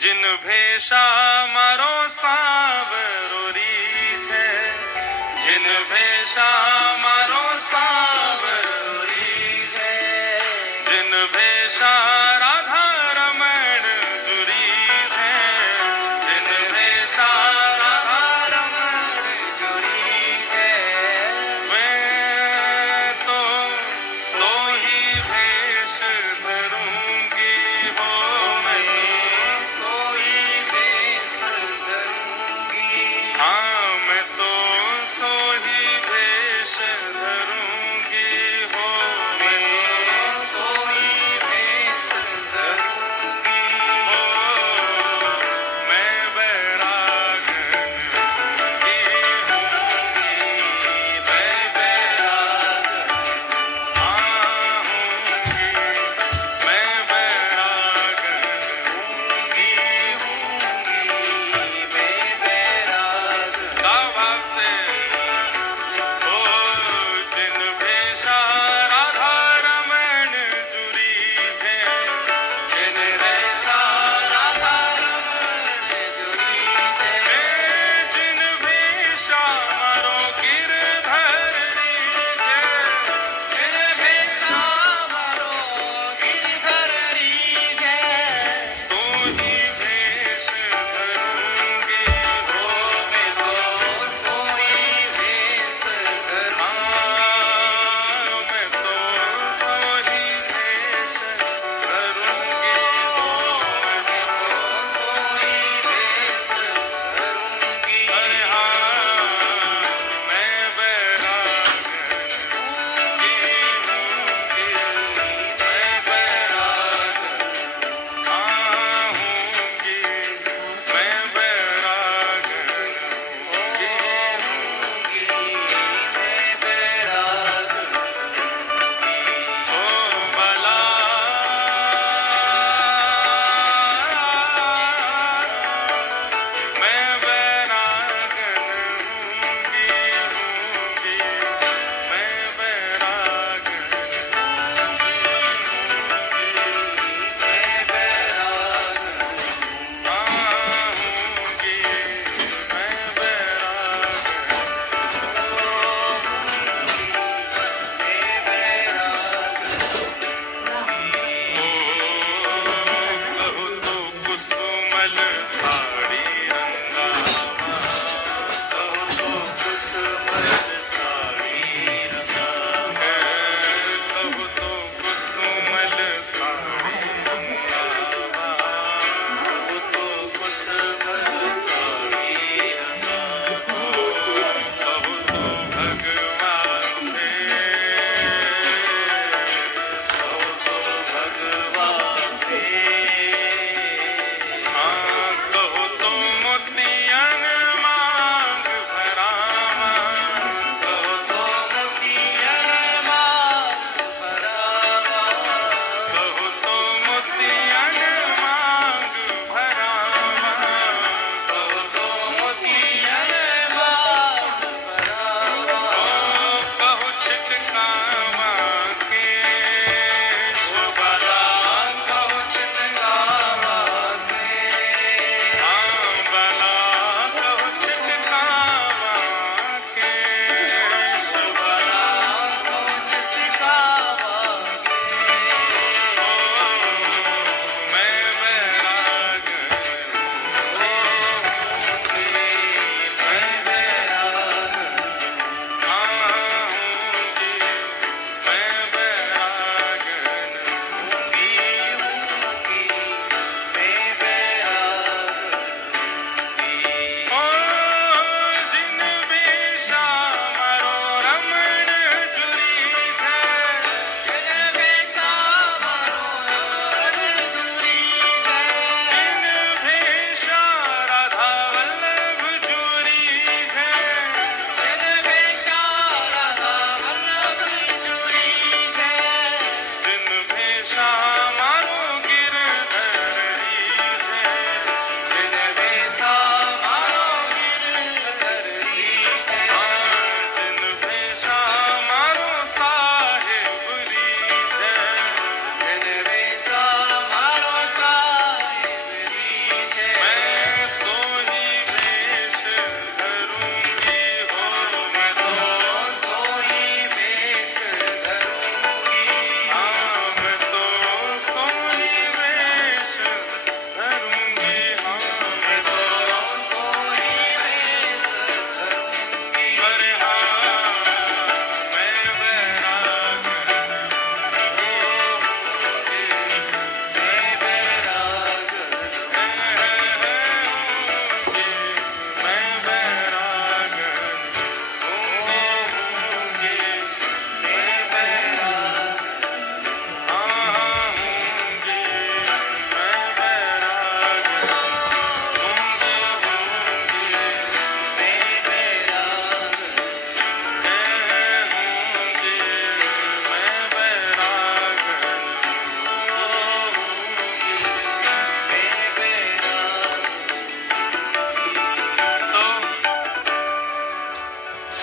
जिन भेषा मारो सावरो रीझे, जिन भेषा मारो सावरो रीझे, जिन भेषा राधा रमण जुरीझे, जिन भेषा राधा रमण जुरीझे, मैं तो सोही भेष धरूंगी हो, मैं सोही भेष धरूंगी, हाँ मैं तो सोही भेष धरूंगी हो, मैं सोही भेष धरूंगी हो, मैं बैरागन की होंगी, मैं बैरागन हाँ होंगी, मैं बैरागन होंगी, मैं बैरागन। गाओ भाव से, ओ जिन भेषा राधा रमण जुरीझे, जिन भेषा राधा रमण जुरीझे, जिन भेषा मारो गिरधर रीझे, जिन भेषा मारो गिरधर रीझे, सोही भेष धरूंगी हो, मैं तो सोही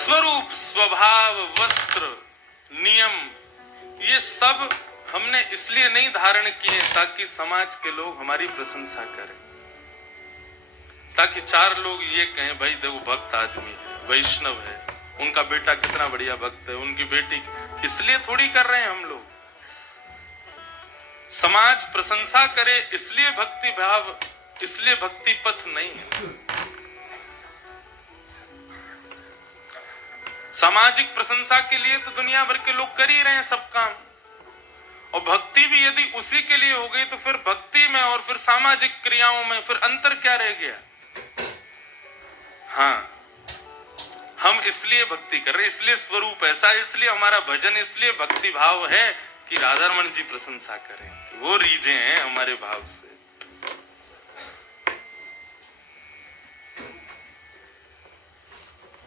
स्वरूप, स्वभाव, वस्त्र, नियम, ये सब हमने इसलिए नहीं धारण किए ताकि समाज के लोग हमारी प्रशंसा करें, ताकि चार लोग ये कहें भाई देखो भक्त आदमी है, वैष्णव है, उनका बेटा कितना बढ़िया भक्त है, उनकी बेटी। इसलिए थोड़ी कर रहे हैं हम लोग। समाज प्रशंसा करे इसलिए भक्ति भाव, इसलिए भक्ति पथ नहीं है। सामाजिक प्रशंसा के लिए तो दुनिया भर के लोग कर ही रहे हैं सब काम, और भक्ति भी यदि उसी के लिए हो गई तो फिर भक्ति में और फिर सामाजिक क्रियाओं में फिर अंतर क्या रह गया। हाँ, हम इसलिए भक्ति कर रहे, इसलिए स्वरूप ऐसा, इसलिए हमारा भजन, इसलिए भक्ति भाव है कि राधारमण जी प्रशंसा करें, वो रीझे हैं हमारे भाव से।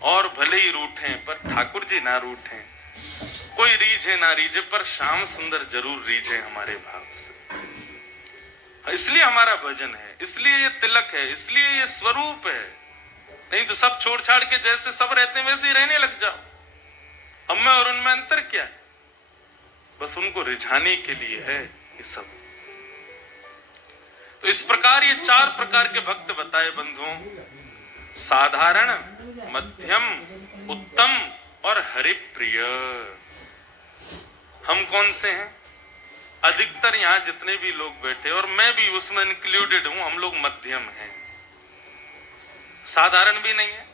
और भले ही रूठे पर ठाकुर जी ना रूठे, कोई रीझे ना रीझे पर श्याम सुंदर जरूर रीझे हमारे भाव से। इसलिए हमारा भजन है, इसलिए ये तिलक है, इसलिए ये स्वरूप है। नहीं तो सब छोड़ छाड़ के जैसे सब रहते हैं वैसे ही रहने लग जाओ। हम में और उनमें अंतर क्या है? बस उनको रिझाने के लिए है ये सब। तो इस प्रकार ये चार प्रकार के भक्त बताए बंधुओं, साधारण, मध्यम, उत्तम और हरिप्रिय। हम कौन से हैं? अधिकतर यहां जितने भी लोग बैठे और मैं भी उसमें इंक्लूडेड हूं, हम लोग मध्यम हैं। साधारण भी नहीं है।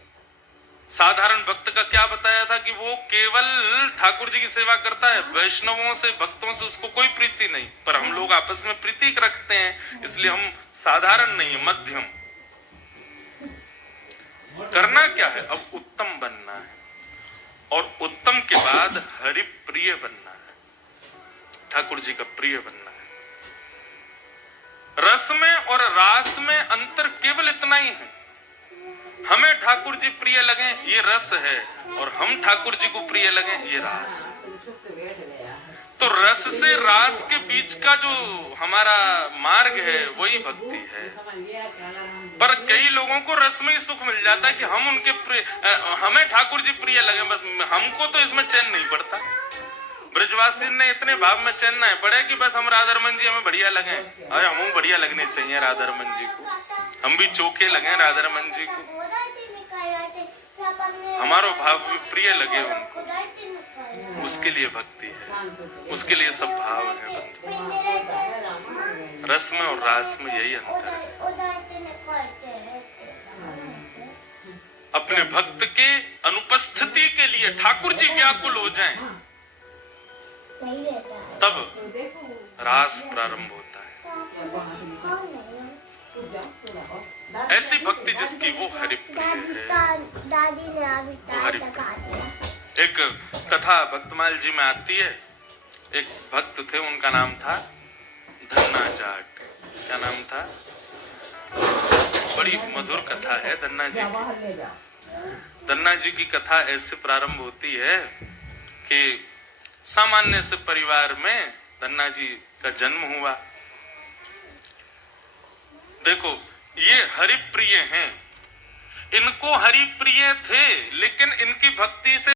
साधारण भक्त का क्या बताया था कि वो केवल ठाकुर जी की सेवा करता है, वैष्णवों से, भक्तों से उसको कोई प्रीति नहीं। पर हम लोग आपस में प्रीति रखते हैं, इसलिए हम साधारण नहीं है, मध्यम। करना क्या है? अब उत्तम बनना है, और उत्तम के बाद हरिप्रिय बनना है, ठाकुर जी का प्रिय बनना है। रस में और रास में अंतर केवल इतना ही है। हमें ठाकुर जी प्रिय लगे ये रस है, और हम ठाकुर जी को प्रिय लगे ये रास है। तो रस से रास के बीच का जो हमारा मार्ग है वही भक्ति है। पर कई लोगों को रस में ही सुख मिल जाता है कि हम उनके हमें ठाकुर जी प्रिय लगे, बस हमको तो इसमें चैन नहीं पड़ता। ब्रजवासी ने इतने भाव में चैन ना पड़े कि बस हम राधारमण जी हमें बढ़िया लगे, अरे हम बढ़िया लगने चाहिए राधारमण जी को, हम भी चोखे लगे राधारमण जी को, हमारो भाव भी प्रिय लगे उनको। उसके लिए भक्ति है, उसके लिए सब भाव है। रस में और रास में यही अंतर है। अपने भक्त के अनुपस्थिति के लिए ठाकुर जी व्याकुल हो जाएं, तब रास प्रारंभ होता है। ऐसी भक्ति जिसकी वो हरिप्रिय है, वो हरिप्रिय। एक कथा भक्तमाल जी में आती है। एक भक्त थे, उनका नाम था धन्ना जाट। क्या नाम था? बड़ी मधुर कथा है धन्ना जी की। धन्ना जी की कथा ऐसे प्रारंभ होती है कि सामान्य से परिवार में धन्ना जी का जन्म हुआ। देखो, ये हरिप्रिय हैं, इनको हरिप्रिय थे, लेकिन इनकी भक्ति से